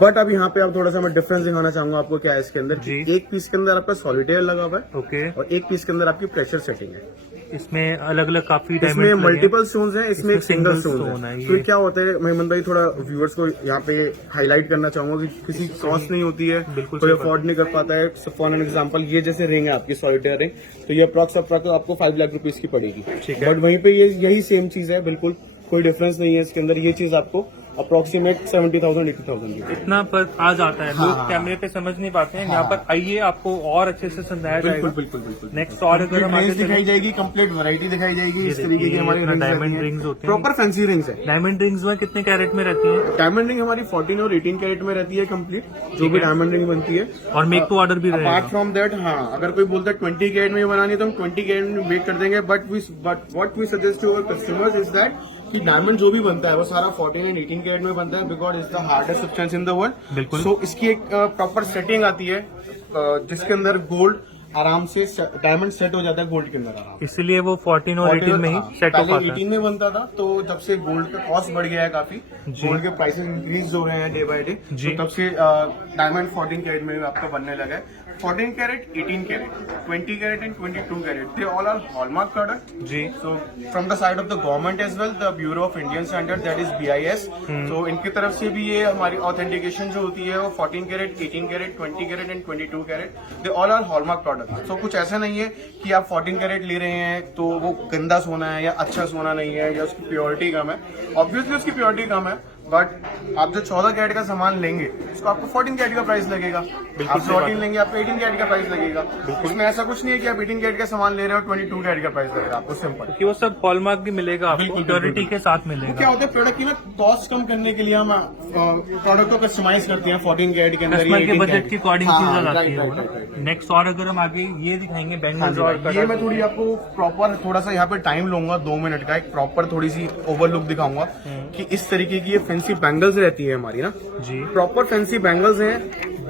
बट अब यहाँ पे आप थोड़ा सा मैं डिफरेंस दिखाना चाहूंगा आपको। क्या है इसके अंदर, जी। एक पीस के अंदर आपका सॉलिटेयर लगा हुआ है ओके, और एक पीस के अंदर आपकी प्रेशर सेटिंग है। इसमें अलग अलग काफी इसमें डायमंड मल्टीपल स्टोन्स हैं, इसमें एक सिंगल stone स्टोन है है। ये। तो क्या होता है, मैं भाई थोड़ा व्यूअर्स को यहाँ पे हाईलाइट करना चाहूंगा कि किसी कॉस्ट नहीं होती है, बिल्कुल कोई सही बात। अफोर्ड नहीं कर पाता है। फॉर एन एग्जांपल, ये जैसे रिंग है आपकी सॉलिटेयर रिंग, तो ये अप्रॉक्स आपको 5 लाख रुपीज की पड़ेगी। ठीक है। बट वहीं पे ये यही सेम चीज है, बिल्कुल कोई डिफरेंस नहीं है इसके अंदर। ये चीज आपको अप्रोक्सीमेट 70,000 80,000 की। इतना पर आ जाता है, लोग हाँ। कैमरे पे समझ नहीं पाते हैं। यहाँ पर आइए, आपको और अच्छे से समझाया बिल्कुल जाएगा। बिल्कुल बिल्कुल। नेक्स्ट और अगर हम आगे रेंज दिखाई चलें, जाएगी, कंप्लीट वैरायटी दिखाई जाएगी। इस ये तरीके की देखिए, हमारी अपना डायमंड रिंग्स होते हैं। प्रॉपर फैंसी रिंग्स है। डायमंड रिंग्स में कितने कैरेट में रहती है? डायमंड रिंग हमारी 14 और 18 कैरेट में रहती है कंप्लीट, जो भी डायमंड रिंग बनती है। और मेक टू ऑर्डर भी अपार्ट रहेगा। फ्रॉम दैट, हाँ, अगर कोई बोलता है 20 कैरेट में बनानी है तो हम 20 कैरेट में बेक कर देंगे। But what we suggest to our customers is that कि डायमंड जो भी बनता है वो सारा 14 एंड 18 कैरेट में बनता है, because is the hardest substance in the world. बिल्कुल। सो इसकी एक प्रॉपर सेटिंग आती है, जिसके अंदर गोल्ड आराम से डायमंड सेट हो जाता है गोल्ड के अंदर आराम से। इसलिए वो 14 और 18 में ही सेट हो पहले पाता है। 18 में बनता था, तो जब से गोल्ड का कॉस्ट बढ़ गया है काफी, जी। गोल्ड के प्राइसेस इंक्रीज हो रहे हैं डे बाय डे, जी। तो तब से डायमंड 14 कैरेट में आपका बनने लगा है। 14 carat, 18 carat, 20 carat and 22 carat, they all are hallmark product. जी। So from the side of the government as well, the Bureau of Indian Standard, that is BIS, तो इनकी तरफ से भी ये हमारी ऑथेंटिकेशन जो होती है वो 14 carat, 18 carat, 20 carat and 22 carat, they all are hallmark product. तो कुछ ऐसा नहीं है कि आप 14 कैरेट ले रहे हैं तो वो गंदा सोना है या अच्छा सोना नहीं है या उसकी प्योरिटी कम है। ऑब्वियसली उसकी प्योरिटी कम है, बट आप जो 14 कैरेट का सामान लेंगे उसको आपको 14 कैरेट का प्राइस लगेगा। आप 14 लेंगे आपको 18 कैरेट का प्राइस लगेगा। उसमें ऐसा कुछ नहीं है कि आप 18 कैरेट का सामान ले रहे हो 22 कैरेट का प्राइस लगेगा आपको, सिंपल। कि वो सब हॉलमार्क भी मिलेगा आपको, बिल्कुल, प्योरिटी बिल्कुल। के साथ वो मिलेगा। क्या होता है, प्रोडक्ट की ना कॉस्ट कम करने के लिए हम प्रोडक्ट को कस्टमाइज करते हैं 14 कैरेट के अंदर, कस्टमर के 18 बजट के अकॉर्डिंग हाँ, चीजें राइट, आती है राइट, वो ना। Right, right. नेक्स्ट और अगर हम आगे ये दिखाएंगे हाँ बैंगल्स जी, और ये मैं थोड़ी आपको प्रॉपर थोड़ा सा यहाँ पे टाइम लूंगा 2 मिनट का, एक प्रॉपर थोड़ी सी ओवरलुक दिखाऊंगा कि इस तरीके की ये फैंसी बैंगल्स रहती है हमारी ना। जी। प्रॉपर फैंसी बैंगल्स हैं,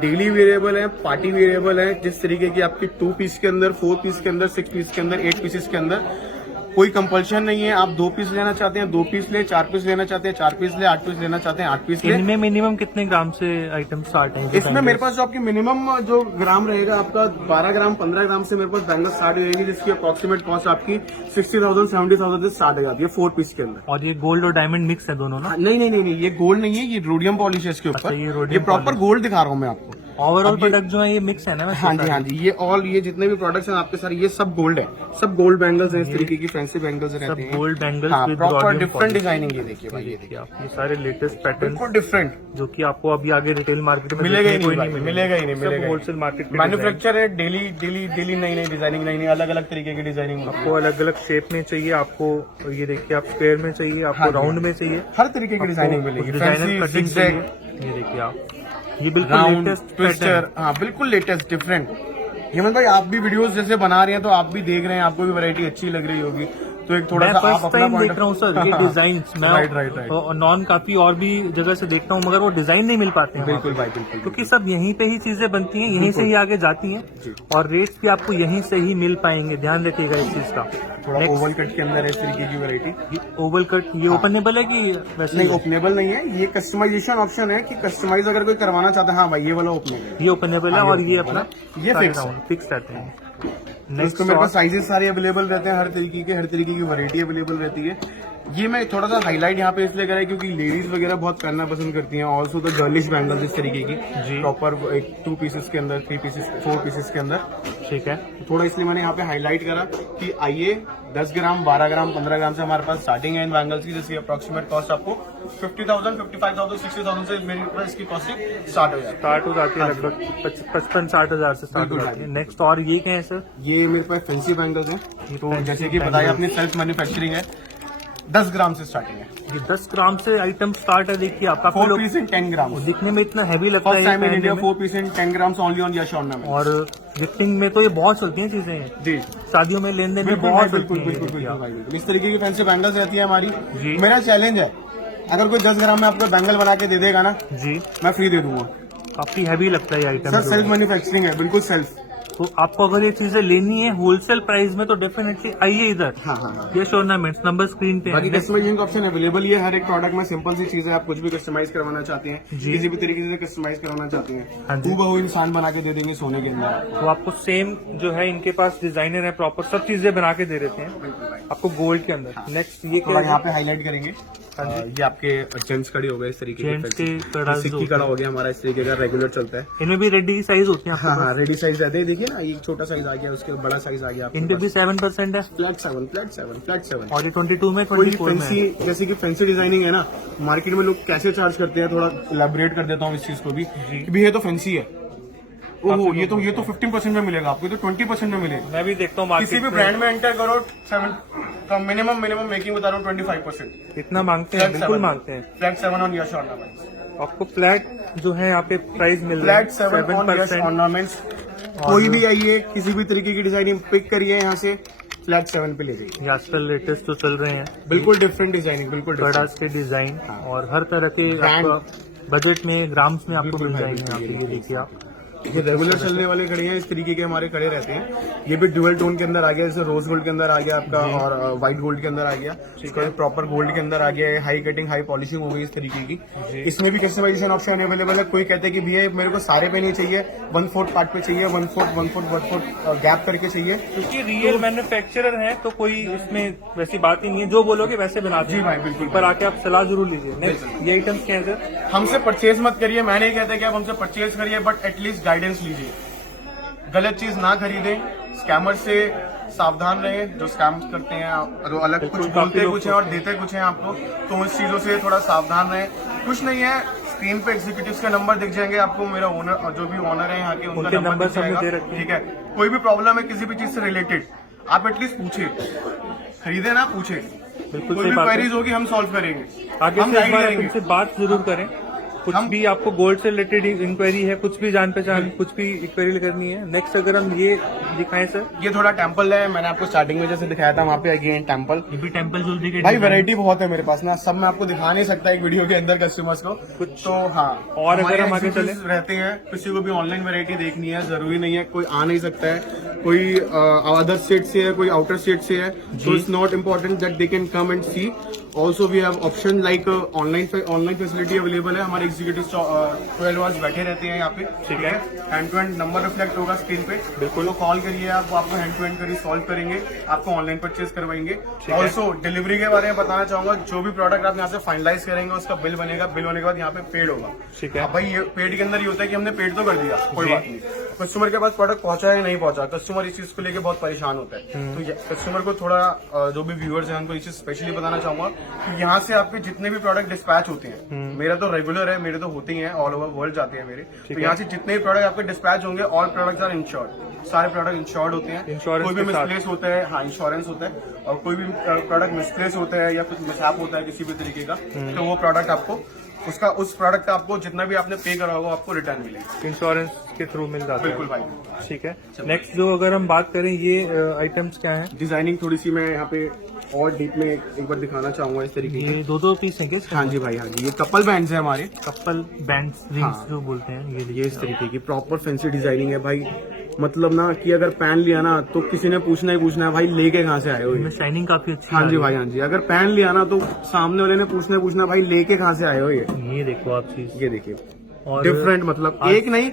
डेली वेरिएबल है, पार्टी वेरिएबल है। जिस तरीके की आपकी 2 पीस के अंदर, 4 पीस के अंदर, 6 पीस के अंदर, 8 पीसेस के अंदर कोई कंपल्शन नहीं है। आप 2 पीस लेना चाहते हैं 2 पीस ले, 4 पीस लेना चाहते हैं 4 पीस ले, 8 पीस लेना चाहते हैं 8 पीस ले। इनमें मिनिमम कितने ग्राम से आइटम स्टार्ट है? इसमें मेरे पास जो आपकी मिनिमम जो ग्राम रहेगा आपका 12 ग्राम 15 ग्राम से मेरे पास बैंगल स्टार्ट हो जाएगी, जिसकी अप्रोक्सीमेट कॉस्ट आपकी 60,000 70,000 से स्टार्ट हो जाती है 4 पीस के अंदर। और ये गोल्ड और डायमंड मिक्स है दोनों ना? नहीं नहीं नहीं नहीं, ये गोल्ड नहीं है, ये रोडियम पॉलिश है इसके अच्छा, ऊपर। ये rhodium ये प्रॉपर polish। गोल्ड दिखा रहा हूँ मैं आपको। ओवरऑल अब ये- प्रोडक्ट जो है ये मिक्स है ना वैसे हाँ जी सारे? हाँ जी, ये जितने भी प्रोडक्ट्स हैं आपके सारे, ये सब गोल्ड है, सब गोल्ड बैंगल्स हैं। इस तरीके की फैंसी बैंगल्स रहते सब हैं, गोल्ड बैंगल्स हाँ, with proper rhodium different polish। Designing. ये देखिए भाई, ये देखिए देखिए आप, ये सारे लेटेस्ट पैटर्न बिल्कुल डिफरेंट, जो कि आपको अभी आगे रिटेल मार्केट में मिलेगा ही देखने को नहीं भाई, मिलेगा ही नहीं, सब मिलेगा होलसेल मार्केट में मैन्युफैक्चर है, डेली नई नई डिजाइनिंग, नई नई अलग अलग तरीके की डिजाइनिंग, आपको अलग अलग शेप में चाहिए, आपको ये देखिए आप स्क्वायर में चाहिए, आपको हाँ जी, राउंड में चाहिए, हर तरीके की डिजाइनिंग मिलेगी। डिजाइनर कटिंग फैंसी, चाहिए। ये देखिए आप, ये बिल्कुल राउंड, लेटेस्ट ट्विस्टर, पैटर्न। हाँ बिल्कुल लेटेस्ट डिफरेंट। हेमंत भाई, आप भी वीडियोस जैसे बना रहे हैं तो आप भी देख रहे हैं, आपको भी वैरायटी अच्छी लग रही होगी, तो एक थोड़ा मैं सा आप फर्स्ट अपना टाइम point देख रहा हूँ सर ये हाँ, डिजाइन। राइट राइट राइट, मैं नॉन काफी और भी जगह से देखता हूँ, मगर वो डिजाइन नहीं मिल पाते हैं बिल्कुल वहाँ भाई पे। बिल्कुल। क्योंकि सब यहीं पे ही चीजें बनती हैं, यहीं से ही आगे जाती हैं, जी। और रेट्स भी आपको यहीं से ही मिल पाएंगे, ध्यान रखिएगा इस चीज का। थोड़ा Next, ओवल कट के अंदर है इस तरीके की वैरायटी। ये ओवल कट, ये ओपनेबल है कि वैसे नहीं, ही? ओपनेबल नहीं है, ये कस्टमाइजेशन ऑप्शन है कि कस्टमाइज अगर कोई करवाना चाहता है, हाँ भाई ये वाला ओपनेबल है। ये ओपनेबल है हाँ, और ये ये openable अपना ये fix है। फिक्स रहते हैं। इसको नेक्स्ट मेरे पास साइजेस सारे अवेलेबल रहते हैं, हर तरीके की वैरायटी अवेलेबल रहती है। ये मैं थोड़ा सा हाईलाइट यहाँ पे इसलिए करा है क्योंकि लेडीज वगैरह बहुत पहनना पसंद करती हैं। ऑल्सो द गर्लिश बैंगल्स इस तरीके की, जी। प्रॉपर 2 पीसेस के अंदर, 3 पीसेस, 4 पीसेस के अंदर, ठीक है। थोड़ा इसलिए मैंने यहाँ पे हाईलाइट करा कि आइए 10 ग्राम 12 ग्राम 15 ग्राम से हमारे पास स्टार्टिंग है इन बैंगल्स की, जिसकी अप्रोक्सीमेट कॉस्ट आपको 50,000 55,000 60,000 से मेरी ऊपर इसकी कॉस्टिंग स्टार्ट हो जाती है। स्टार्ट हो जाती है लगभग 55-60 हजार से स्टार्ट हो बिल्कुल जाती है। नेक्स्ट और ये क्या है सर? ये मेरे पास फैंसी बैंगल्स हैं, तो fancy जैसे कि बताया bangles। अपनी सेल्फ मैन्युफैक्चरिंग है, 10 ग्राम से स्टार्टिंग है, ये 10 ग्राम से आइटम स्टार्ट है। देखिए आप, काफी 4 लोग पीस इन 10 ग्राम। दिखने में इतना हैवी लगता फर्स्ट है टाइम इन ये इंडिया पहनने में। 4 piece in 10 gram only on Yash ornament. और गिफ्टिंग में तो ये बहुत चलती हैं चीजें, जी शादियों में लेन देन में बिल्कुल बहुत भाई, बिल्कुल चलती हैं। बिल्कुल ये बिल्कुल देखिए भाई, बिल्कुल इस तरीके की फैंसी बैंगल्स रहती है हमारी। जी। मेरा चैलेंज है, अगर कोई 10 ग्राम में आपको बैंगल बना के दे देगा ना, आप। जी, मैं फ्री दे दूंगा। काफी हैवी लगता है ये आइटम। सर सेल्फ मैन्युफैक्चरिंग है, बिल्कुल सेल्फ। तो आपको अगर ये चीजें लेनी है होलसेल प्राइस में तो डेफिनेटली आइए इधर। हाँ हाँ। ये ऑर्नामेंट्स नंबर स्क्रीन पे बाकी है। कस्टमाइजिंग का ऑप्शन अवेलेबल ही है हर एक प्रोडक्ट में। सिंपल सी चीज है, आप कुछ भी कस्टमाइज करवाना चाहते हैं, जी। किसी भी तरीके से कस्टमाइज करवाना चाहते हाँ हैं, जी। हूबहू इंसान बना के दे देंगे सोने के अंदर। तो आपको सेम जो है इनके पास डिजाइनर है प्रॉपर सब चीजें बना के दे देते हैं बिल्कुल भाई। आपको गोल्ड के अंदर। नेक्स्ट ये थोड़ा क्या यहाँ है? पे हाईलाइट करेंगे। हाँ जी। ये आपके जेंट्स कड़ी हो गए इस तरीके जेंट्स के कड़ा जो सिक्की होते कड़ा हो गया हमारा, इस तरीके का रेगुलर चलता है। इनमें भी रेडी की साइज होती है आपके हाँ पास? हाँ, रेडी साइज रहते हैं। देखिए ना, ये छोटा साइज आ गया, उसके बड़ा साइज आ गया आपके इन पे पास। भी 7% है फ्लैट 7 और ये 22 में कोई 24 में है। फैंसी, जैसे कि फैंसी डिजाइनिंग है ना, मार्केट में लोग कैसे चार्ज करते हैं, थोड़ा इलेबोरेट कर देता हूँ इस चीज को भी कि भी ये तो फैंसी है। ओहो, ये तो 15% में मिलेगा आपको, ये तो 20% में मिलेगा। मैं भी देखता हूँ किसी भी मार्केट ब्रांड में एंटर करो 7 का मिनिमम मेकिंग बता रहा हूँ 25%। इतना मांगते हैं, बिल्कुल मांगते हैं। Flat 7 on Yash ornaments. आपको फ्लैट जो है यहाँ पे प्राइस मिल रहा है फ्लैट 7 ऑन यश 7%। ऑर्नामेंट्स। कोई भी आइए, किसी भी तरीके की डिजाइनिंग पिक करिए यहाँ से, फ्लैट 7 पे ले जाइए। ये आजकल लेटेस्ट तो चल रहे हैं बिल्कुल डिफरेंट डिजाइनिंग, बिल्कुल different। कड़ास के डिजाइन हाँ। और हर तरह के Brand। आपको बजट में ग्राम्स में आपको बिल्कुल मिल भाई, जाएंगे। यहाँ बिल्कुल, पे ये देखिए आप ये रेगुलर चलने वाले कड़े हैं, इस तरीके के हमारे कड़े रहते हैं। ये भी ड्यूअल टोन के अंदर आ गया, जैसे रोज गोल्ड के अंदर आ गया आपका और व्हाइट गोल्ड के अंदर आ गया, इसका प्रॉपर गोल्ड के अंदर आ गया है। हाई कटिंग, हाई पॉलिशिंग हो गई इस तरीके की। इसमें भी कस्टमाइजेशन ऑप्शन अवेलेबल है। कोई कहते हैं कि भैया मेरे को सारे पे नहीं चाहिए, 1/4 पार्ट पे चाहिए, 1/4 गैप करके चाहिए। क्योंकि रियल मैन्युफैक्चरर है तो कोई इसमें वैसी बात ही नहीं है, जो बोलोगे वैसे बना जी भाई, बिल्कुल। पर आके आप सलाह जरूर लीजिए। नेक्स्ट ये आइटम्स क्या है सर? हमसे परचेज मत करिए, मैं नहीं कहता कि आप हमसे परचेज करिए, बट एटलीस्ट गाइडेंस लीजिए। गलत चीज ना खरीदें, स्कैमर से सावधान रहें। जो स्कैम करते हैं, जो अलग कुछ बिल्कुल, बोलते काफी कुछ है और देते कुछ है आपको, तो उस चीजों से थोड़ा सावधान रहें। कुछ नहीं है, स्क्रीन पे एग्जीक्यूटिव्स का नंबर दिख जाएंगे आपको, मेरा ओनर जो भी ओनर है यहाँ के, उनका उनके नंबर नंबर दिख जाएगा। सबने दे रखे हैं। ठीक है, कोई भी प्रॉब्लम है किसी भी चीज से रिलेटेड, आप एटलीस्ट पूछे, खरीदे ना पूछे। बिल्कुल कोई सही भी बात है। क्वेरीज होगी हम सॉल्व करेंगे, आगे हम से एक गाइड बार करेंगे। तुमसे बात जरूर करें। कुछ हम- भी आपको गोल्ड से रिलेटेड इंक्वायरी है, कुछ भी जान पहचान, कुछ भी इंक्वायरी करनी है। नेक्स्ट अगर हम ये दिखाएं सर, ये थोड़ा टेम्पल है, मैंने आपको स्टार्टिंग में जैसे दिखाया था, वहाँ पे अगेन टेम्पल। ये भी टेम्पल ज्वेलरी के भाई design- वैरायटी बहुत है मेरे पास ना, सब मैं आपको दिखा नहीं सकता एक वीडियो के अंदर कस्टमर्स को कुछ तो। हाँ, और अगर हमारे हम आगे exhibitors चलें? रहते हैं, किसी को भी ऑनलाइन वैरायटी देखनी है, जरूरी नहीं है कोई आ नहीं सकता है, कोई अदर स्टेट से है, कोई आउटर स्टेट से है, तो it's not important that they can come and see. Also we have option like online facility available है। हमारे एग्जीक्यूटिव 12 आवर्स बैठे रहते हैं यहाँ पे। ठीक है। Hand to hand number reflect होगा स्क्रीन पे, बिल्कुल कॉल करिए, आप आपको हैंड टू हैंड करिए, सॉल्व करेंगे, आपको ऑनलाइन परचेज करवाएंगे। है। ऑल्सो डिलीवरी के बारे में बताना चाहूंगा, जो भी प्रोडक्ट आप यहाँ से फाइनलाइज करेंगे उसका बिल बनेगा, बिल होने के बाद यहाँ पे पेड होगा। ठीक है। अब भाई ये पेड के अंदर ये होता है कि हमने पेड तो कर दिया, कोई जी। बात नहीं, कस्टमर के पास प्रोडक्ट पहुंचा या नहीं पहुंचा, कस्टमर इस चीज को लेके बहुत परेशान होता है। तो कस्टमर को थोड़ा जो भी व्यूअर्स हैं उनको ये चीज स्पेशली बताना चाहूंगा कि यहाँ से आपके जितने भी प्रोडक्ट डिस्पैच होते हैं, मेरा तो रेगुलर है, मेरे तो होते ही हैं, ऑल ओवर वर्ल्ड जाते हैं मेरे, तो यहाँ से जितने भी प्रोडक्ट आपके डिस्पैच होंगे, ऑल प्रोडक्ट्स आर इंश्योर्ड, सारे प्रोडक्ट इंश्योर्ड होते हैं। Insurance कोई भी के साथ। मिसप्लेस होता है, हाँ इंश्योरेंस होता है, और कोई भी प्रोडक्ट मिसप्लेस होता है या कुछ मिसहैप होता है किसी भी तरीके का, तो वो प्रोडक्ट आपको उस प्रोडक्ट का आपको जितना भी आपने पे करा होगा आपको रिटर्न मिलेगा। इंश्योरेंस के थ्रू मिल जाता है। बिल्कुल भाई। ठीक है। नेक्स्ट जो अगर हम बात करें, ये आइटम्स क्या हैं? डिजाइनिंग थोड़ी सी मैं यहाँ पे और डीप में एक बार दिखाना चाहूंगा इस तरीके की। ये दो पीस हैं क्या? हाँ जी भाई, हाँ जी, ये कपल बैंड्स है हमारे, कपल बैंड्स, रिंग्स हाँ। जो बोलते हैं, ये ये इस तरीके की प्रॉपर फैंसी डिजाइनिंग है भाई। मतलब ना कि अगर पहन लिया ना तो किसी ने पूछना ही पूछना है भाई लेके कहाँ से आए हो इनमें ये। शाइनिंग काफी अच्छी हाँ आ जी रही भाई, हाँ जी, अगर पहन लिया ना तो सामने वाले ने पूछना भाई लेके कहाँ से आए हो ये। है। ये देखो आप चीज, ये देखिए और डिफरेंट, मतलब एक नहीं,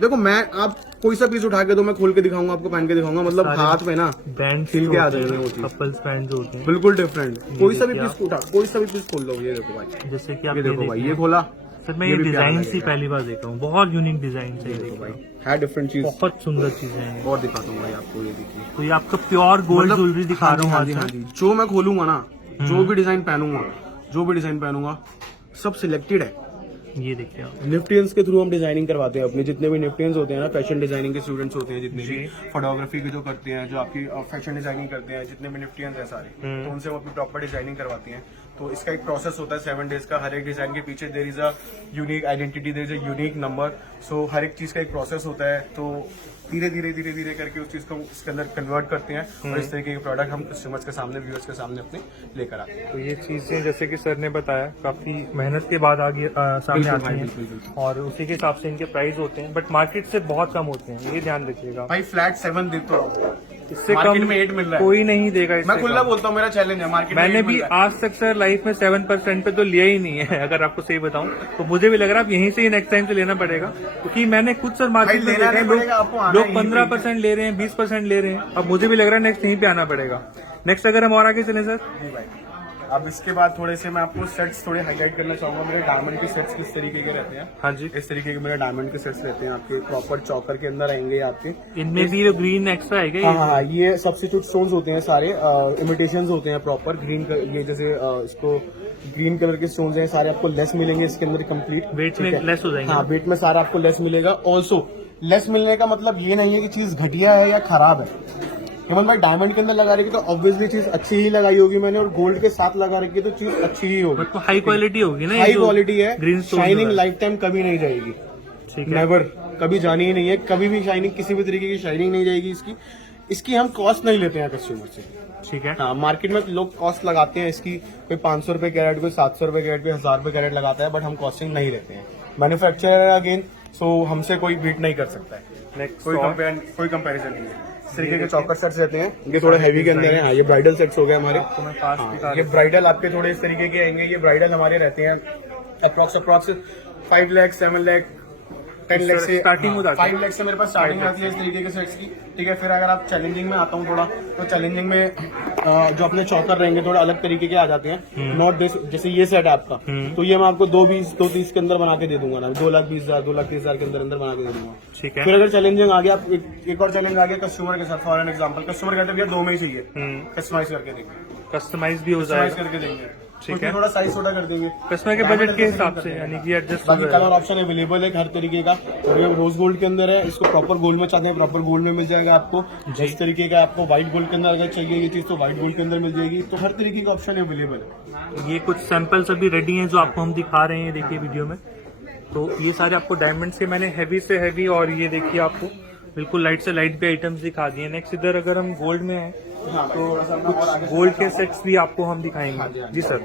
देखो मैं आप कोई सा पीस उठा के दो, मैं खोल के दिखाऊंगा आपको, पहन के दिखाऊंगा, मतलब सारे हाथ में ना बैंड खिल के आ जाएगा वो चीज। कपल्स बैंड जो होते हैं, बिल्कुल डिफरेंट। कोई सा भी देखिए पीस उठा, कोई सा भी पीस खोल लो, ये देखो भाई, जैसे कि आप ये देखो भाई, देख ये खोला, सर मैं ये ये भी प्यारा डिजाइन ही लगेगा। पहली बार देख रहा हूँ, बहुत यूनिक डिजाइन है, ये ये देखो देखो भाई, है डिफरेंट चीज, बहुत सुंदर चीजें हैं। और दिखाता हूँ भाई आपको, ये देखिए, तो ये आपका प्योर गोल्ड मतलब- ज्वेलरी दिखा हाँ रहा हूँ हाँ आज जी, हाँ मैं। जी, जो मैं खोलूंगा ना, जो भी डिजाइन पहनूंगा, सब सिलेक्टेड है। ये देखिए आप, निफ्टियंस के थ्रू हम डिजाइनिंग करवाते हैं अपने, जितने भी निफ्टियंस होते हैं ना, फैशन डिजाइनिंग के स्टूडेंट्स होते हैं जितने भी, फोटोग्राफी के जो करते हैं, जो आपकी फैशन डिजाइनिंग करते हैं, जितने भी निफ्टियंस हैं सारे, तो उनसे हम अपनी प्रॉपर डिजाइनिंग करवाते हैं। तो तो इसका एक प्रोसेस होता है 7 डेज का। हर एक डिजाइन के पीछे there is a unique identity, there is a unique number. So हर एक चीज का एक प्रोसेस होता है। तो धीरे धीरे करके उस चीज को इसके अंदर कन्वर्ट करते हैं और इस तरीके के प्रोडक्ट हम कस्टमर्स के सामने, व्यूअर्स के सामने अपने लेकर आते हैं। तो ये चीजें जैसे कि सर ने बताया काफी मेहनत के बाद आगे सामने बिल्कुल आती भाई, हैं बिल्कुल। और उसी के हिसाब से इनके प्राइस होते हैं, बट मार्केट से बहुत कम होते हैं, ये ध्यान रखिएगा। भाई फ्लैट 7 देते हो, इससे मार्केट कम में 8 मिल रहा है। कोई नहीं देगा इससे मैं खुला कम। बोलता हूँ, मेरा चैलेंज है, मार्केट में मैंने 8 भी मिल रहा है। आज तक सर लाइफ में 7% पे तो लिया ही नहीं है, अगर आपको सही बताऊं तो मुझे भी लग रहा है अब यहीं से ही नेक्स्ट टाइम से लेना पड़ेगा, क्योंकि मैंने खुद सर मार्केट में लेना देखा है नहीं पड़ेगा, आपको आना लोग यहीं 15% ले रहे हैं, 20% ले रहे हैं। अब मुझे भी लग रहा है नेक्स्ट यहीं पे आना पड़ेगा। नेक्स्ट अगर हम और आगे चले सर, जी भाई। अब इसके बाद थोड़े से मैं आपको सेट्स थोड़े हाईलाइट करना चाहूंगा। मेरे डायमंड के सेट्स किस तरीके के रहते हैं। हाँ जी, इस तरीके के मेरे डायमंड के सेट्स रहते हैं आपके, प्रॉपर चौकर के अंदर आएंगे आपके। इनमें भी जो ग्रीन एक्स्ट्रा है क्या? हाँ, ये सब्स्टिट्यूट स्टोन्स होते हैं सारे, इमिटेशंस होते हैं प्रॉपर ग्रीन। ये जैसे इसको ग्रीन कलर के स्टोन्स हैं सारे, आपको लेस मिलेंगे इसके अंदर कंप्लीट। वेट में लेस हो जाएंगे। हाँ, वेट में सारा आपको लेस मिलेगा। ऑल्सो लेस मिलने का मतलब ये नहीं है कि चीज घटिया है या खराब है। हेमंत भाई डायमंड के अंदर लगा रखी तो ऑब्वियसली चीज अच्छी ही लगाई होगी मैंने, और गोल्ड के साथ लगा रखी है तो चीज अच्छी ही होगी। बट हाई क्वालिटी होगी ना, हाई क्वालिटी है, ग्रीन शाइनिंग लाइफ टाइम कभी नहीं जाएगी। ठीक है, नेवर, कभी जानी ही नहीं है, कभी भी शाइनिंग, किसी भी तरीके की शाइनिंग नहीं जाएगी इसकी। इसकी हम कॉस्ट नहीं लेते हैं कस्टमर से। ठीक है। हाँ, मार्केट में लोग कॉस्ट लगाते हैं इसकी, कोई 500 रुपए कैरेट, कोई 700 रुपए कैरेट, कोई 1000 रुपए कैरेट लगाता है, बट हम कॉस्टिंग नहीं लेते हैं। मैन्युफैक्चरर अगेन, सो हमसे कोई बीट नहीं कर सकता है। नेक्स्ट कोई कंपैरिजन नहीं है। इस तरीके के चौकर सेट्स रहते हैं, ये थोड़े हैवी के अंदर है। हाँ, ये ब्राइडल सेट्स हो गए हमारे। आपको मैं पास हाँ, दिखा ये ब्राइडल आपके थोड़े इस तरीके के आएंगे। ये ब्राइडल हमारे रहते हैं अप्रॉक्स 5 लाख, 7 लाख, 10 लाख से स्टार्टिंग हो जाती है। 5 लाख से मेरे पास स्टार्टिंग आती है इस तरीके के सेट्स की। ठीक है, फिर अगर आप चैलेंजिंग में आता हूँ थोड़ा, तो चैलेंजिंग में जो अपने चौकर रहेंगे थोड़े अलग तरीके के आ जाते हैं। नॉट दिस, जैसे ये सेट है आपका, तो ये मैं आपको 2-20-2-30 के अंदर बना के दे दूंगा ना, 2,20,000, 2,30,000 के अंदर बना के दे दूंगा। ठीक है। फिर अगर चैलेंजिंग आ गया, एक और चैलेंज आ गया कस्टमर के साथ। फॉर एन एग्जाम्पल, कस्टमर कहते भैया 2 में ही चाहिए, कस्टमाइज करके देंगे, कस्टमाइज भी हो कस्टमाइज जाएगा। करके देंगे। ठीक उसमें है। थोड़ा साइज छोटा कर देंगे कस्टमर के बजट के हिसाब से, यानी कि एडजस्ट हो बाकी जाएगा। कलर ऑप्शन अवेलेबल है हर तरीके का। और ये रोज गोल्ड के अंदर है, इसको प्रॉपर गोल्ड में चाहते हैं प्रॉपर गोल्ड में मिल जाएगा आपको। जिस तरीके का आपको व्हाइट गोल्ड के अंदर अगर चाहिए ये चीज, तो व्हाइट गोल्ड के अंदर मिल जाएगी। तो हर तरीके का ऑप्शन अवेलेबल है। ये कुछ सैंपल्स अभी रेडी हैं जो आपको हम दिखा रहे हैं, देखिए वीडियो में। तो ये सारे आपको डायमंड्स के मैंने हैवी से हैवी, और ये देखिए आपको बिल्कुल लाइट से लाइट भी आइटम्स दिखा दिए। नेक्स्ट इधर अगर हम गोल्ड में हैं हाँ, तो थोड़ा सा मैं और आगे गोल्ड के सेट्स भी आपको हम दिखाएंगे। हाँ जी। जी सर,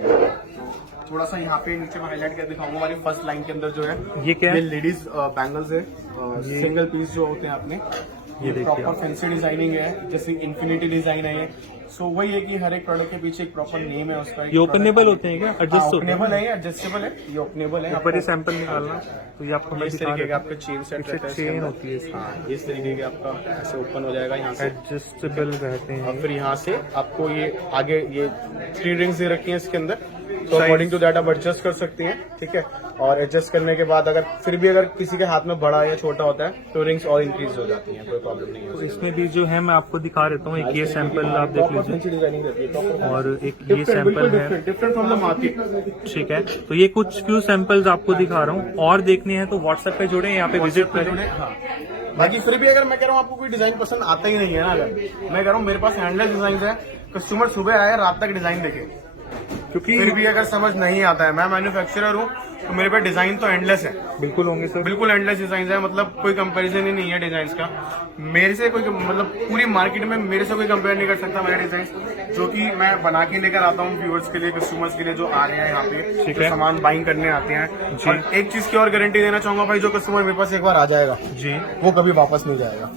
थोड़ा सा यहाँ पे नीचे में हाईलाइट कर दिखाऊंगा। हमारी फर्स्ट लाइन के अंदर जो है, ये क्या है? ये लेडीज बैंगल्स है, सिंगल पीस जो होते हैं अपने। ये देखिए प्रॉपर आप। फैंसी डिजाइनिंग है, जैसे इन्फिनिटी डिजाइन है ये। सो वही है कि हर एक प्रोडक्ट के पीछे एक प्रॉपर नेम है उसका। ये ओपनेबल होते हैं क्या? एडजस्ट होते हैं? ओपनेबल है, एडजस्टेबल है, ये ओपनेबल है। ऊपर ही सैंपल निकालना, तो ये आपको मैं इस दिखा तरीके रहा का आपका चेन सेट पीछे रहता है, चेन इसके होती है इसकी। अंदर। हाँ, इस तरीके के आपका ऐसे ओपन हो जाएगा यहाँ हूँ, से। एडजस्टेबल रहते हैं। और फिर यहाँ से आपको ये आगे ये 3 रिंग्स दे रखी हैं इसके अंदर, तो अकॉर्डिंग टू दैट आप एडजस्ट कर सकती हैं। ठीक है, और एडजस्ट करने के बाद अगर फिर भी अगर किसी के हाथ में बड़ा या छोटा होता है तो रिंग्स और इंक्रीज हो जाती हैं, कोई प्रॉब्लम नहीं तो है। इसमें भी जो है मैं आपको दिखा देता हूँ, एक ये सैंपल आप देख लीजिए, फैंसी डिजाइनिंग रहती है proper। और एक ये सैंपल है। Different from the market. ठीक है, तो ये कुछ फ्यू सैंपल्स आपको दिखा रहा हूँ, और देखने हैं तो व्हाट्सएप पे जुड़े, यहाँ पे विजिट करें। हाँ, बाकी फिर भी अगर मैं कह रहा हूँ आपको कोई डिजाइन पसंद आता ही नहीं है ना, अगर मैं कह रहा हूँ मेरे पास हैंडलेस डिजाइन है, कस्टमर सुबह आए रात तक डिजाइन देखे, क्योंकि फिर भी अगर समझ नहीं आता है, मैं मैन्युफैक्चरर हूँ तो मेरे पे डिजाइन तो एंडलेस है, बिल्कुल होंगे सर। बिल्कुल एंडलेस डिजाइन है। मतलब कोई कंपैरिजन ही नहीं है डिजाइन का मेरे से। कोई मतलब पूरी मार्केट में मेरे से कोई कंपेयर नहीं कर सकता मेरे डिजाइन, जो कि मैं बना के लेकर आता हूँ व्यूअर्स के लिए, कस्टमर्स के लिए जो आ रहे हैं यहाँ पे, ठीक जो है। सामान बाइंग करने आते हैं। और एक चीज की और गारंटी देना चाहूंगा भाई, जो कस्टमर मेरे पास एक बार आ जाएगा जी, वो कभी वापस नहीं जाएगा।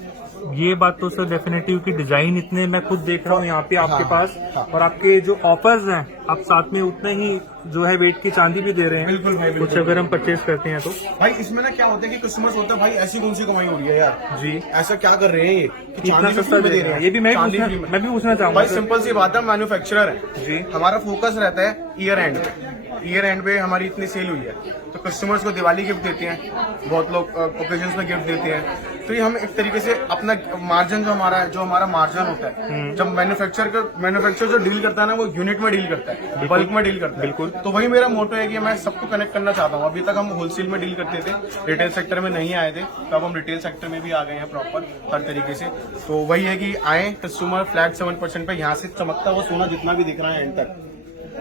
ये बात तो सर डेफिनेटिव की डिजाइन इतने मैं खुद देख रहा हूँ यहाँ पे आपके हाँ, पास, हाँ। और आपके जो ऑफर्स हैं आप साथ में उतने ही जो है वेट की चांदी भी दे रहे हैं। बिल्कुल भाई, बिल्कुल। कुछ अगर हम परचेज करते हैं तो भाई इसमें ना क्या होता है कि कस्टमर्स होता है भाई ऐसी कौन सी कमाई हो रही है यार जी, ऐसा क्या कर रहे हैं ये कि इतना चांदी सस्ता फ्री में दे रहे हैं। ये भी मैं चांदी भी फ्री पूछना, मैं भी पूछना चाहूंगा भाई सर। सिंपल सी बात है, मैन्युफैक्चरर है जी, हमारा फोकस रहता है ईयर एंड पे। ईयर एंड पे हमारी इतनी सेल हुई है तो कस्टमर्स को दिवाली गिफ्ट देते हैं, बहुत लोग ओकेजन्स में गिफ्ट देते हैं। तो ये हम एक तरीके से अपना मार्जिन जो हमारा मार्जिन होता है, जब मैन्युफैक्चर जो डील करता है ना, वो यूनिट में डील करता है, बल्क में डील करता है। बिल्कुल। तो वही मेरा मोटो है कि मैं सबको कनेक्ट करना चाहता हूँ। अभी तक हम होलसेल में डील करते थे, रिटेल सेक्टर में नहीं आए थे, तो अब हम रिटेल सेक्टर में भी आ गए हैं प्रॉपर हर तरीके से। तो वही है कि आए कस्टमर फ्लैट 7% पे, यहाँ से चमकता हुआ सोना जितना भी दिख रहा है एंड तक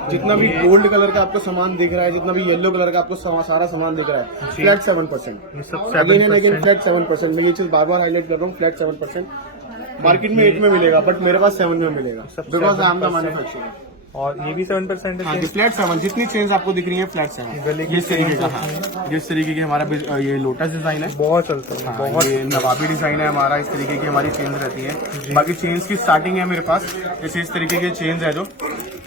जितना भी गोल्ड कलर का आपको सामान दिख रहा है, जितना भी येलो कलर का आपको सारा सामान दिख रहा है, फ्लैट 7%। ये सब अगेन एंड अगेन 7%। फ्लैट 7%। मैं ये चीज बार बार हाईलाइट कर रहा हूँ, फ्लैट 7%। मार्केट में 8 में मिलेगा, बट मेरे पास 7 में मिलेगा, because I am the manufacturer. और ये भी 7% हाँ है। जी, फ्लैट 7। जितनी चेन्स आपको दिख रही है फ्लैट 7। की इस तरीके का, हाँ, जिस तरीके की हमारा ये लोटस डिजाइन है, बहुत चलता है, हाँ, बहुत। ये नवाबी डिजाइन है हमारा। इस तरीके की हमारी चेन्स रहती है। बाकी चेन्स की स्टार्टिंग है मेरे पास, जैसे इस तरीके के चेन्स है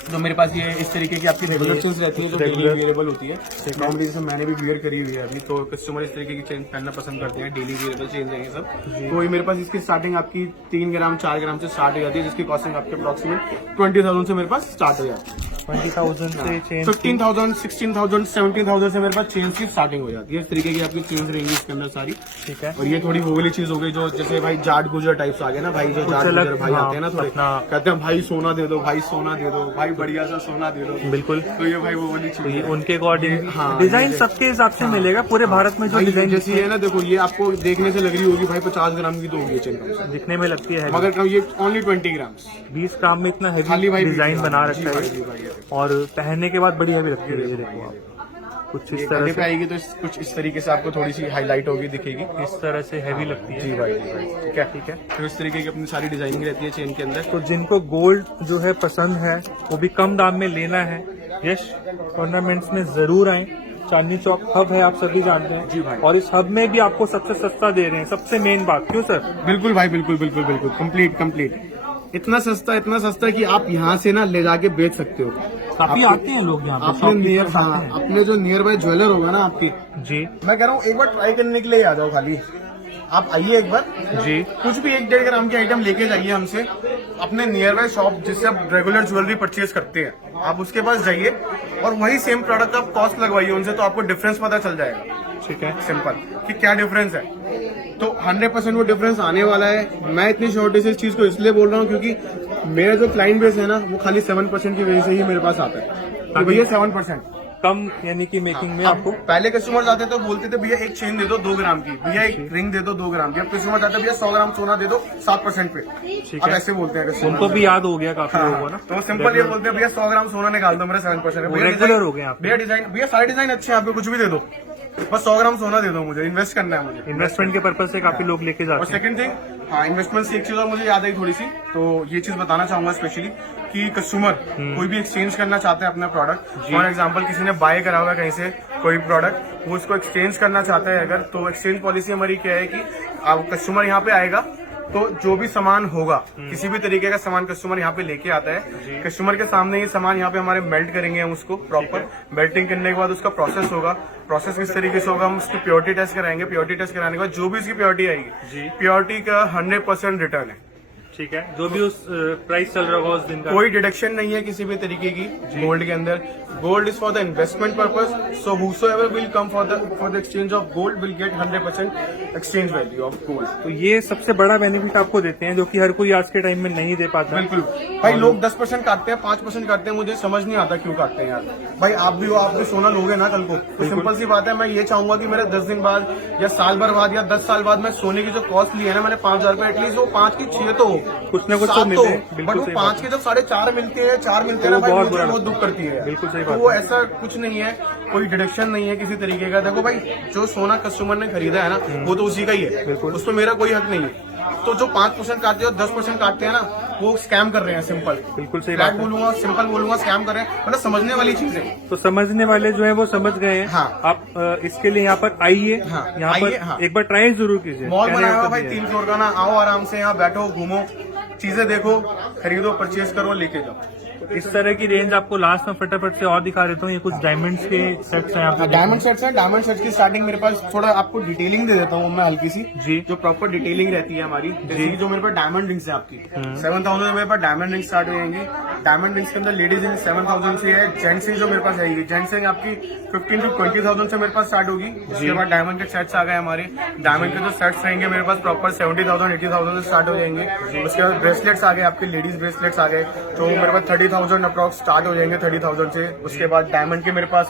जो मेरे पास ये इस तरीके की आपकी रेगुलर चेन्स रहती है, जो डेली वेयरेबल होती है। नॉर्मली जैसे मैंने भी वियर करी हुई है अभी, तो कस्टमर इस तरीके की चेन पहनना पसंद करते हैं, डेली वेयरेबल चेन्स है ये सब। तो ये मेरे पास इसकी स्टार्टिंग आपकी 3 ग्राम 4 ग्राम से स्टार्ट हो जाती है, जिसकी कॉस्टिंग आपके अप्रोक्सीमेट 20,000 से मेरे पास स्टार्ट हो जाती है। 20,000 से चेन 15,000, 16,000, 17,000 से मेरे पास चेन्स की स्टार्टिंग हो जाती है। इस तरीके की आपकी चेन्स रहेंगी इसके अंदर सारी। ठीक है। और ये थोड़ी वो वाली चीज हो गई जो जैसे भाई जाट गुजर टाइप्स आ गए ना भाई, जो जाट गुजर भाई आते हैं ना थोड़े, कहते हैं भाई सोना दे दो, भाई सोना दे दो, भाई बढ़िया सा सोना दे दो। बिल्कुल। तो ये भाई वो वाली चीज है। उनके अकॉर्डिंग हाँ, डिजाइन सबके हिसाब से मिलेगा पूरे भारत में। जो भाई डिजाइन जैसी है ना, देखो ये आपको देखने से लग रही होगी भाई 50 ग्राम की तो होगी चेन, दिखने में लगती है, मगर ये ओनली 20 ग्राम। 20 ग्राम में इतना खाली हैवी भाई डिजाइन 20 बना ग्राम। रखा जी है, भाई। और पहनने के बाद बड़ी हैवी लगती है। ये देखो आप, कुछ इस ये तरह गले से, पे आएगी तो कुछ इस तरीके से आपको थोड़ी सी हाईलाइट होगी, दिखेगी। इस तरह से हैवी लगती है। जी भाई, ठीक है ठीक है। तो इस तरीके की अपनी सारी डिजाइनिंग रहती है चेन के अंदर। तो जिनको गोल्ड जो है पसंद है, वो भी कम दाम में लेना है, यश ऑर्नामेंट्स में जरूर आए। चांदनी चौक हब है, आप सभी जानते हैं। जी भाई। और इस हब में भी आपको सबसे सस्ता दे रहे हैं, सबसे मेन बात। क्यों सर? बिल्कुल भाई, बिल्कुल बिल्कुल बिल्कुल, कंप्लीट। इतना सस्ता कि आप यहाँ से ना ले जाके बेच सकते हो। काफी आते हैं लोग यहाँ पे, अपने नियर, shopkeepers हाँ, आते हैं। अपने जो नियर बाय ज्वेलर होगा ना आपकी, जी मैं कह रहा हूँ एक बार ट्राई करने के लिए आ जाओ। खाली आप आइए एक बार जी, कुछ भी 1-1.5 ग्राम की आइटम लेके जाइए हमसे, अपने नियर बाय शॉप जिससे आप रेगुलर ज्वेलरी परचेज करते हैं, आप उसके पास जाइए और वही सेम प्रोडक्ट आप कॉस्ट लगवाइए उनसे, तो आपको डिफरेंस पता चल जाएगा। ठीक है। सिंपल कि क्या डिफरेंस है, तो 100% वो डिफरेंस आने वाला है। मैं इतनी शॉर्टी से इस चीज को इसलिए बोल रहा हूँ क्योंकि मेरा जो क्लाइंट बेस है ना, वो खाली 7% की वजह से ही मेरे पास आता है। तो भैया 7% कम यानी कि मेकिंग में अब आपको पहले कस्टमर आते तो बोलते थे भैया एक चेन दे दो 2 ग्राम की, भैया एक रिंग दे दो 2 ग्राम की। अब कस्टमर आते भैया 100 ग्राम सोना दे दो 7% पे। ठीक अब है। ऐसे बोलते हैं कस्टमर। उनको भी याद हो गया काफी लोगों को ना, तो सिंपल ये बोलते हैं भैया 100 ग्राम सोना निकाल दो, मेरा 7% है। भैया रेगुलर डिजाइन- हो गए आप। भैया डिजाइन, भैया सारे डिजाइन अच्छे हैं, आपको कुछ भी दे दो, बस 100 ग्राम सोना दे दो, मुझे इन्वेस्ट करना है मुझे। इन्वेस्टमेंट के पर्पज से काफी लोग लेके और जाते हैं। सेकंड थिंग, हाँ, इन्वेस्टमेंट से एक चीज और मुझे याद आई थोड़ी सी, तो ये चीज बताना चाहूंगा स्पेशली कि कस्टमर कोई भी एक्सचेंज करना चाहते हैं अपना प्रोडक्ट, फॉर एग्जांपल किसी ने बाय करा हुआ है कहीं से कोई प्रोडक्ट, वो उसको एक्सचेंज करना चाहता है अगर, तो एक्सचेंज पॉलिसी हमारी क्या है कि आप कस्टमर यहाँ पे आएगा तो जो भी सामान होगा, किसी भी तरीके का सामान कस्टमर यहाँ पे लेके आता है, कस्टमर के सामने ही सामान यहाँ पे हमारे मेल्ट करेंगे हम उसको प्रॉपर। मेल्टिंग करने के बाद उसका प्रोसेस होगा। प्रोसेस किस तरीके से होगा, हम उसकी प्योरिटी टेस्ट कराएंगे। प्योरिटी टेस्ट कराने के बाद जो भी उसकी प्योरिटी आएगी, प्योरिटी का 100% रिटर्न है। ठीक है। जो भी उस प्राइस चल रहा होगा उस दिन का, कोई डिडक्शन नहीं है किसी भी तरीके की गोल्ड के अंदर। Gold is for the investment purpose, so whosoever will come for the exchange of gold will get 100% exchange value of gold. तो ये सबसे बड़ा बेनिफिट आपको देते हैं, जो कि हर कोई आज के टाइम में नहीं दे पाता। बिल्कुल भाई, लोग 10% काटते हैं, 5% काटते हैं, मुझे समझ नहीं आता क्यों काटते हैं यार। भाई आप भी हो, आप भी सोना लोगे ना कल को, तो सिंपल सी बात है, मैं ये चाहूंगा कि मेरे 10 दिन बाद या साल भर बाद या 10 साल बाद मैं सोने की जो कॉस्ट ली है ना मैंने 5,000 रुपए, एटलीस्ट वो 5 की 6 तो हो, कुछ ना कुछ तो 7 मिले। तो, बिल्कुल बट वो सही 5 के जब 4.5 मिलते हैं, 4 मिलते हैं ना वो भाई, बहुत मुझे बुरा बहुत लगता दुख करती है। बिल्कुल सही तो बात वो है। ऐसा कुछ नहीं है, कोई डिडक्शन नहीं है किसी तरीके का। देखो भाई, जो सोना कस्टमर ने खरीदा है ना, वो तो उसी का ही है, उसमें मेरा कोई हक नहीं है। तो जो 5% काटते हैं और 10% काटते हैं ना, वो स्कैम कर रहे हैं। सिंपल, बिल्कुल सही फ्लैट बात है। बोलूंगा, सिंपल बोलूंगा, स्कैम कर रहे हैं, मतलब समझने वाली चीज है। तो समझने वाले जो है वो समझ गए हैं। हाँ। आप इसके लिए यहाँ पर आइए, हाँ, यहाँ आइए, पर हाँ। एक बार ट्राई जरूर कीजिए। मॉल कहने बनाया का हुआ मतलब भाई ये है। 3 फ्लोर का ना, आओ आराम से यहाँ बैठो, घूमो, चीजें देखो, खरीदो, परचेज करो, लेके जाओ। इस तरह की रेंज आपको लास्ट में फटाफट से और दिखा देता हूँ। ये कुछ डायमंड्स के सेट्स हैं यहाँ पे। डायमंड सेट्स हैं। डायमंड सेट्स की स्टार्टिंग मेरे पास, थोड़ा आपको डिटेलिंग दे देता हूँ मैं हल्की सी, जी। जो प्रॉपर डिटेलिंग रहती है हमारी। जैसे कि जो मेरे पास डायमंड रिंग्स है आपकी 7,000 में मेरे पास डायमंड रिंग स्टार्ट हो जाएंगी। डायमंड रिंग्स के अंदर लेडीज रिंग 7,000 से है। जेंट्स रिंग जो मेरे पास आएगी, जेंट्स रिंग आपकी 15 to 20,000 से मेरे पास स्टार्ट होगी। उसके बाद डायमंड के सेट्स आ गए हमारे। डायमंड के जो सेट्स रहेंगे मेरे पास प्रॉपर 70,000 80,000 से स्टार्ट हो जाएंगे। उसके बाद ब्रेसलेट्स आ गए आपके, लेडीज ब्रेसलेट्स आ गए, तो मेरे पास 30,000 अप्रॉक्स स्टार्ट हो जाएंगे 30,000 से। उसके बाद डायमंड के मेरे पास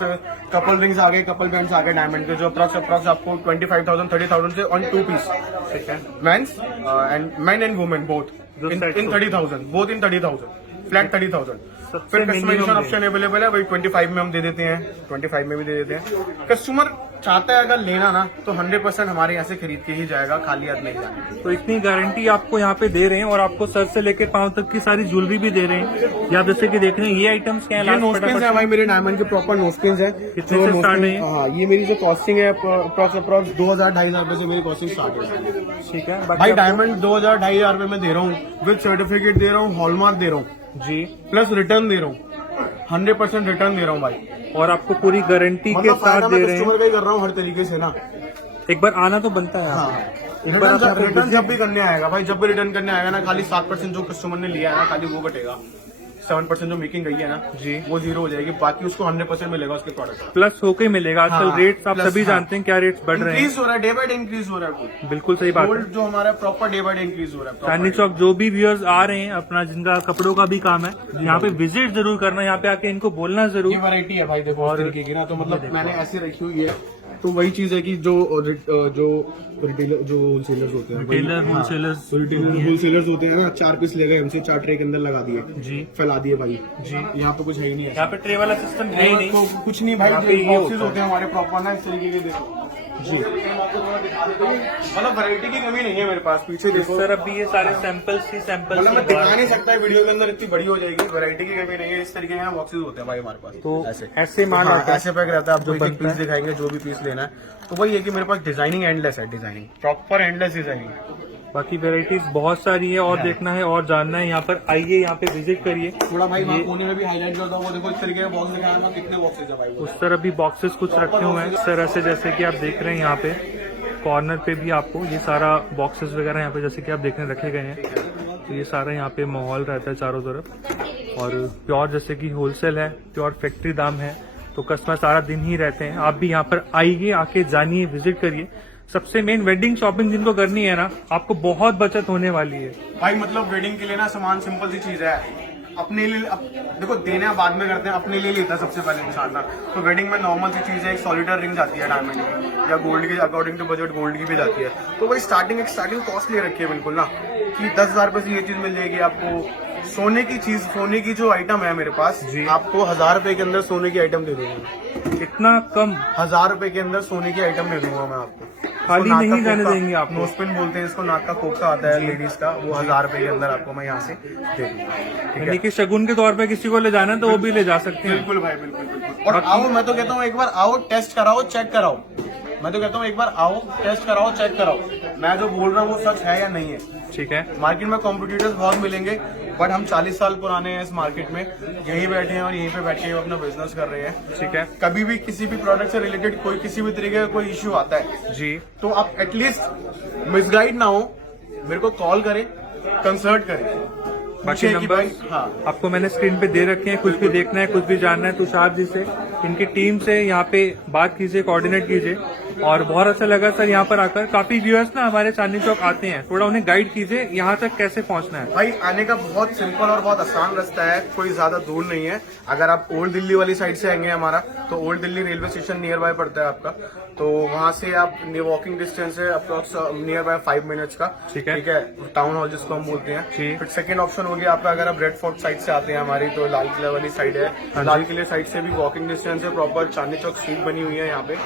कपल रिंग्स आ गए, कपल बैंड्स आ गए डायमंड के, जो अप्रॉक्स आपको 25,000 30,000 से ऑन 2 पीस। ठीक है, men's and men and women both in 30,000, both in 30,000। Flat 30,000। सबसे फिर कस्टमाइजेशन minimum ऑप्शन अवेलेबल है भाई, 25 में हम दे देते हैं, 25 में भी दे देते हैं। कस्टमर चाहता है अगर लेना ना तो 100% हमारे यहाँ से खरीद के ही जाएगा, खाली हाथ नहीं जाएगा। तो इतनी गारंटी आपको यहाँ पे दे रहे हैं और आपको सर से लेकर पांव तक की सारी ज्वेलरी भी दे रहे हैं। ये आप जैसे कि देख रहे हैं ये आइटम्स क्या ये नोस्पिन है भाई, मेरे डायमंड के प्रॉपर नोस्पिन है। कितने से स्टार्ट है? हाँ, ये मेरी जो कॉस्टिंग है अप्रॉक्स 2,000-2,500 रुपए से मेरी कॉस्टिंग स्टार्ट है। ठीक है भाई डायमंड 2,000-2,500 रुपए में दे रहा हूँ, विद सर्टिफिकेट दे रहा हूँ, हॉलमार्क दे रहा हूँ जी, प्लस रिटर्न दे रहा हूँ, 100% रिटर्न दे रहा हूँ भाई। और आपको पूरी गारंटी के मतलब साथ फायदा दे मैं रहे हैं। कस्टमर का ही कर रहा हूँ हर तरीके से ना। एक बार आना तो बनता है हाँ, एक बार आप यहाँ पे रिटर्न जब भी करने आएगा भाई, जब भी रिटर्न करने आएगा ना, खाली 7% जो कस्टमर ने लिया है ना, खाली वो कटेगा। 7% जो मेकिंग गई है ना जी, वो 0 हो जाएगी, बाकी उसको 100% मिलेगा उसके प्रोडक्ट। प्लस होके मिलेगा। आजकल हाँ, रेट्स आप plus, सभी हाँ। जानते हैं क्या रेट्स बढ़ रहे हैं। इंक्रीज हो रहा है, डे बाय डे इंक्रीज हो रहा है। बिल्कुल सही बात है। गोल्ड जो हमारा proper day by day increase हो रहा है। चांदनी चौक जो भी व्यूअर्स आ रहे हैं अपना, जिनका कपड़ों का भी काम है, यहाँ पे विजिट जरूर करना, यहाँ पे आके इनको बोलना ये जरूर। वैरायटी है भाई, देखो और तरीके की ना, तो मतलब मैंने ऐसे रखी हुई है, तो वही चीज है कि जो रिटेलर जो होलसेलर्स होते हैं, टेलर होलसेलर्स होलसेलर्स होते हैं ना, 4 पीस ले गए हमसे, 4 ट्रे के अंदर लगा दिए जी फैला दिए भाई जी। यहाँ पे कुछ है ही नहीं है। यहाँ पे ट्रे वाला सिस्टम है ही नहीं। तो कुछ नहीं भाई, यहाँ पे ये बॉक्सेस होता है। होते हैं हमारे प्रॉपर ना, इस तरीके के देखो जी। मतलब वैरायटी की कमी नहीं है मेरे पास, पीछे देखो। सर अभी ये सारे सैंपल्स ही सैंपल्स मतलब मैं दिखा नहीं सकता वीडियो के अंदर, इतनी बड़ी हो जाएगी। वैरायटी की कमी नहीं है, इस तरीके के बॉक्सेस होते हैं भाई हमारे पास। तो ऐसे ऐसे माल हाँ, आता है। ऐसे पैक रहता है, आप जो एक बनता पीस है। दिखाएंगे, जो भी पीस लेना है। तो वही है कि मेरे पास डिजाइनिंग एंडलेस है, डिजाइनिंग प्रॉपर एंडलेस डिजाइनिंग। बाकी वेराइटीज बहुत सारी है, और देखना है और जानना है, यहाँ पर आइए, यहाँ पे विजिट करिए। थोड़ा भाई वहाँ कोने में भी हाईलाइट करता हूँ, वो देखो इस तरीके का बॉक्स दिखाया ना, कितने बॉक्सेस है भाई वो। उस तरह भी बॉक्सेस कुछ रखे हुए हैं सर, ऐसे जैसे कि आप देख रहे हैं यहाँ पे कॉर्नर पे भी आपको ये सारा बॉक्सेस वगैरह यहाँ पे जैसे कि आप देखने रखे गए हैं। तो ये सारा यहाँ पे माहौल रहता है चारों तरफ, और प्योर जैसे कि होलसेल है, प्योर फैक्ट्री दाम है, तो कस्टमर सारा दिन ही रहते हैं। आप भी यहाँ पर आइए, आके जानिए, विजिट करिए। सबसे मेन वेडिंग शॉपिंग जिनको करनी है ना, आपको बहुत बचत होने वाली है भाई। मतलब वेडिंग के लिए ना सामान सिंपल सी चीज है, अपने लिए देखो देना बाद में करते हैं, अपने लिए लेता है सबसे पहले इंसान ना। तो वेडिंग में नॉर्मल सी चीज है, एक सॉलिडर रिंग जाती है डायमंड की या गोल्ड की, अकॉर्डिंग टू बजट गोल्ड की भी जाती है। तो वही स्टार्टिंग कॉस्ट ले रखी है बिल्कुल ना, कि 10,000 रुपए से ये चीज मिल जाएगी आपको। सोने की चीज, सोने की जो आइटम है मेरे पास जी, आपको 1,000 रुपए के अंदर सोने की आइटम दे दूंगा। इतना कम? 1,000 रुपए के अंदर सोने की आइटम दे दूंगा मैं आपको। खाली नाक का नहीं जाने कोका, देंगे आपको। नोस्पिन बोलते हैं इसको, नाक का कोका आता है लेडीज का, वो 1,000 रुपए के अंदर आपको मैं यहाँ से दे दूंगा। ठीक है, यानी कि शगुन के तौर पे किसी को ले जाना है तो वो भी ले जा सकते हैं। बिल्कुल भाई, बिल्कुल बिल्कुल। और आओ, मैं तो कहता हूँ एक बार आओ, टेस्ट कराओ, चेक कराओ। मैं तो कहता हूँ एक बार आओ, टेस्ट कराओ, चेक कराओ। मैं जो बोल रहा हूँ वो सच है या नहीं है। ठीक है, मार्केट में कॉम्पिटिटर्स बहुत मिलेंगे, बट हम 40 साल पुराने हैं इस मार्केट में, यहीं बैठे हैं और यहीं पे बैठ के अपना बिजनेस कर रहे हैं। ठीक है कभी भी किसी भी प्रोडक्ट से रिलेटेड कोई किसी भी तरीके का कोई इश्यू आता है जी, तो आप एटलीस्ट मिसगाइड ना हो, मेरे को कॉल करें, कंसल्ट करें। बाकी पूछें कि नंबर भाई, हाँ आपको मैंने स्क्रीन पे दे रखे हैं। कुछ भी देखना है, कुछ भी जानना है, तुषार जी से, इनकी टीम से यहाँ पे बात कीजिए, कोऑर्डिनेट कीजिए। और बहुत अच्छा लगा सर यहाँ पर आकर। काफी व्यूअर्स ना हमारे चांदनी चौक आते हैं, थोड़ा उन्हें गाइड कीजिए यहाँ तक कैसे पहुँचना है। भाई आने का बहुत सिंपल और बहुत आसान रास्ता है, कोई ज्यादा दूर नहीं है। अगर आप ओल्ड दिल्ली वाली साइड से आएंगे हमारा, तो old Delhi railway station near by पड़ता है आपका, तो वहां से आप वॉकिंग डिस्टेंस है अप्रोक्स नियर बाय 5 मिनट्स का। ठीक है। ठीक है, टाउन हॉल जिसको हम बोलते हैं। जी। फिर सेकंड ऑप्शन हो गया आपका, अगर आप रेड फोर्ट साइड से आते हैं हमारी, तो लाल किला वाली साइड है। लाल किले साइड से भी वॉकिंग डिस्टेंस है, प्रॉपर चांदनी चौक स्ट्रीट बनी हुई है यहाँ पे,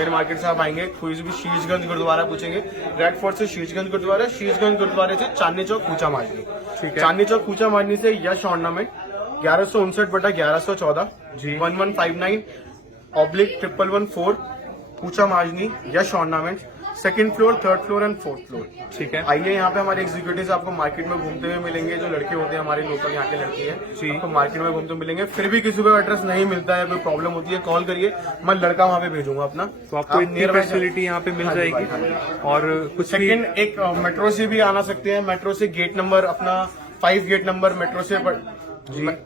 मेन मार्केट से आप आएंगे, कोई भी शीशगंज गुरुद्वारा पूछेंगे, रेड फोर्ट से शीशगंज गुरुद्वारा, शीशगंज गुरुद्वारे से चांदनी चौक कूचा माजनी। ठीक है। चांदनी चौक कूचा माजनी से यश ऑर्नामेंट 1159/1114 जी। 1159/1114 Kucha Mahajani, Yash ornament, second floor, third floor and fourth floor. ठीक है, आइए, यहाँ पे हमारे एग्जीक्यूटिव आपको मार्केट में घूमते हुए मिलेंगे, जो लड़के होते हैं हमारे लोकल यहाँ के लड़के जी। हैं, आपको मार्केट में घूमते मिलेंगे। फिर भी किसी को एड्रेस नहीं मिलता है, कोई प्रॉब्लम होती है, कॉल करिए, मैं लड़का वहाँ पे भेजूंगा अपना, तो आपको इतनी nearby फैसिलिटी यहाँ पे मिल हाँ जी जाएगी। भाई, हाँ जी। और कुछ भी सेकंड, एक मेट्रो से भी आना सकते हैं, मेट्रो से गेट नंबर अपना 5 गेट नंबर मेट्रो से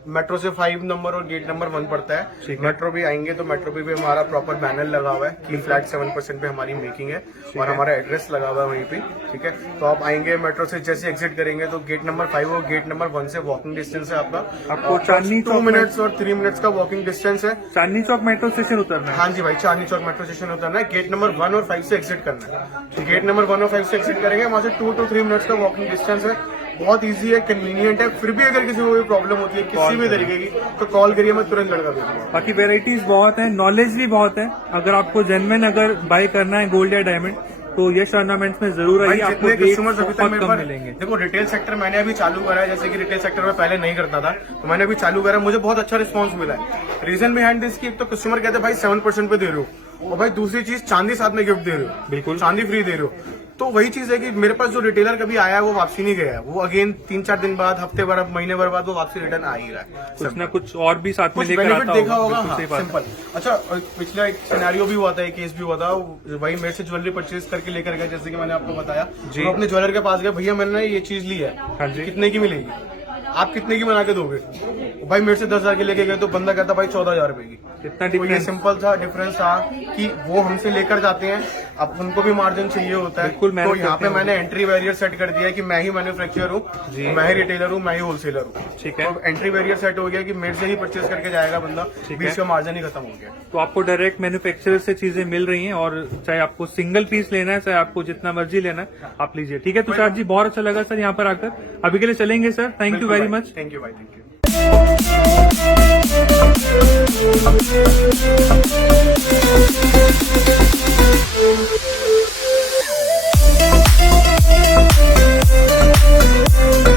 मेट्रो से 5 नंबर और गेट नंबर 1 पड़ता है। ठीक है। मेट्रो भी आएंगे तो मेट्रो पे भी हमारा प्रॉपर बैनर लगा हुआ है कि फ्लैट 7% पे हमारी मेकिंग है, और हमारा एड्रेस लगा हुआ है वहीं पे। ठीक है, तो आप आएंगे, मेट्रो से जैसे एग्जिट करेंगे तो गेट नंबर 5 और गेट नंबर 1 से वॉकिंग डिस्टेंस है आपका। आपको चांदनी 2 चौक मिनट्स और 3 मिनट्स का वॉकिंग डिस्टेंस है। चांदनी चौक मेट्रो स्टेशन उतरना है। हाँ जी भाई, चांदनी चौक मेट्रो स्टेशन उतरना है, गेट नंबर 1 और 5 से एग्जिट करना है। गेट नंबर 1 और 5 से एग्जिट करेंगे, वहां से 2 to 3 मिनट्स का वॉकिंग डिस्टेंस है। बहुत इजी है, कन्वीनियंट है। फिर भी अगर किसी को कोई प्रॉब्लम होती है किसी भी तरीके की तो कॉल करिए, मैं तुरंत लड़का दूंगा। बाकी वेराइटीज बहुत है, नॉलेज भी बहुत है। अगर आपको जेन्युइन अगर बाय करना है गोल्ड या डायमंड तो यश ऑर्नामेंट्स में जरूर आइए, भाई आपको जितने कस्टमर्स अभी तक बहुत मेरे कम पास मिलेंगे। देखो रिटेल सेक्टर मैंने अभी चालू करा है, जैसे कि रिटेल सेक्टर में पहले नहीं करता था, तो मैंने अभी चालू करा, मुझे बहुत अच्छा रिस्पांस मिला है। रीजन बिहाइंड दिस की एक तो कस्टमर कहते हैं भाई 7% पे दे रहे हो, और भाई दूसरी चीज चांदी साथ में गिफ्ट दे रहे हो, बिल्कुल। चांदी फ्री दे रहे हो। तो वही चीज है कि मेरे पास जो रिटेलर कभी आया है वो वापसी नहीं गया है, वो अगेन 3-4 दिन बाद, हफ्ते भर, महीने भर बाद वो वापसी रिटर्न आ ही रहा है। कुछ ना कुछ और भी साथ में कुछ लेकर बेनिफिट आता देखा होगा, बिल्कुल सही हाँ, बात है। सिंपल। अच्छा, पिछला एक सिनेरियो भी हुआ था, एक केस भी हुआ था, भाई मेरे से ज्वेलरी परचेज करके लेकर गए, जैसे कि मैंने आपको बताया जी। तो अपने ज्वेलर के पास गए, भैया मैंने ये चीज ली है, हाँ जी। कितने की मिलेगी, आप कितने की बना के दोगे? भाई मेरे से 10,000 की लेके गए तो बंदा कहता भाई 14,000 रुपए की। कितना तो ये डिफरेंस। सिंपल सा डिफरेंस था कि वो हमसे लेकर जाते हैं, अब उनको भी मार्जिन चाहिए होता है। बिल्कुल, मेहनत तो यहाँ करते पे हैं मैंने एंट्री बैरियर सेट कर दिया है कि मैं ही मैन्युफैक्चरर हूँ, जी। मैं ही रिटेलर हूँ, मैं ही होलसेलर हूँ। ठीक है। तो एंट्री बैरियर सेट हो गया कि मेरे से ही परचेज करके जाएगा बंदा, ठीक बीच है। का मार्जिन ही खत्म हो गया। तो आपको डायरेक्ट मैन्युफैक्चरर से चीजें मिल रही हैं, और चाहे आपको सिंगल पीस लेना है, चाहे आपको जितना मर्जी लेना है आप लीजिए। ठीक है तुषार जी, बहुत अच्छा लगा सर यहाँ पर आकर। अभी के लिए चलेंगे sir, thank you very much. Thank you भाई, थैंक यू।